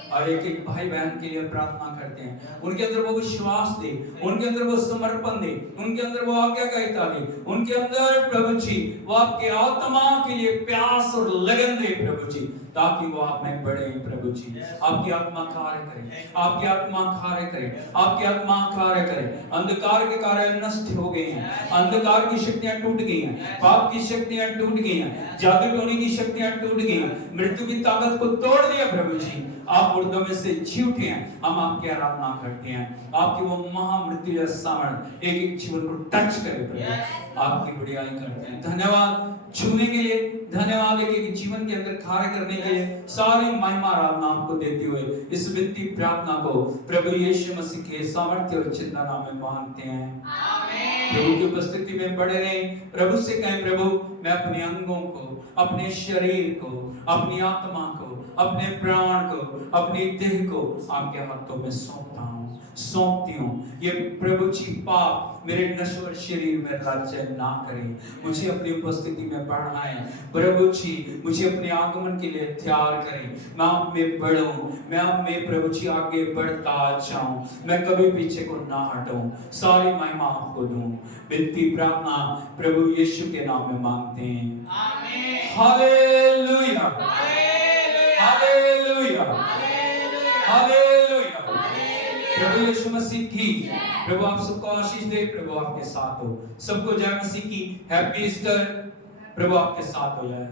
और एक एक भाई बहन के लिए प्रार्थना करते हैं, उनके अंदर वो विश्वास दे, उनके अंदर वो समर्पण दे, उनके अंदर वो आज्ञाकारिता दे, उनके अंदर प्रभु जी वो आपके आत्मा के लिए प्यास और लगन दे प्रभु जी, ताकि वो आप में बढ़े प्रभु जी। आपकी आत्मा कार्य करे, आपकी आत्मा कार्य करे, आपकी आत्मा कार्य करे। अंधकार के कार्य नष्ट हो गए हैं, अंधकार की शक्तियां टूट गई हैं, पाप की शक्तियां टूट गई हैं, जादू टोने की शक्तियां टूट गई हैं, मृत्यु की ताकत को तोड़ दिया प्रभु जी। आप मुर्दों में से जी उठे हैं, हम आपकी आराधना करते हैं। आपकी वो महामृत्यु या सामर्थ एक एक जीवन को टच करे प्रभु, आपकी बढ़ियाई करते हैं। धन्यवाद छूने के लिए, धन्यवाद एक एक जीवन के अंदर कार्य करने के लिए। सारी महिमा आराधना आपको देते हुए इस विनती प्रार्थना को प्रभु यीशु मसीह के सामर्थ्य और चिन्ह नाम में मांगते हैं, आमीन। प्रभु की उपस्थिति में बड़े रहें, प्रभु से कहें प्रभु मैं अपने अंगों को, अपने शरीर को, अपनी आत्मा को, अपने प्राण को, अपनी देह को आपके हाथों में सौंपता हूँ, सौंपती हूँ। ये प्रभु जी पाप मेरे नश्वर शरीर में राज्य ना करें, मुझे अपनी उपस्थिति में बढ़ाएं प्रभु जी, मुझे अपने आगमन के लिए तैयार करें। मैं आप में बढ़ूं, मैं आप में प्रभु जी आगे बढ़ता जाऊं, मैं कभी पीछे को ना हटूं, सारी महिमा आपको दूं। विनती प्रार्थना प्रभु यीशु के नाम में मांगते हैं, आमीन। Hallelujah hallelujah hallelujah. प्रभु यीशु मसीह की, प्रभु आप सबको आशीष दे, प्रभु आपके साथ हो, सबको जय मसीह की। हैप्पी ईस्टर, प्रभु आपके साथ हो जाए।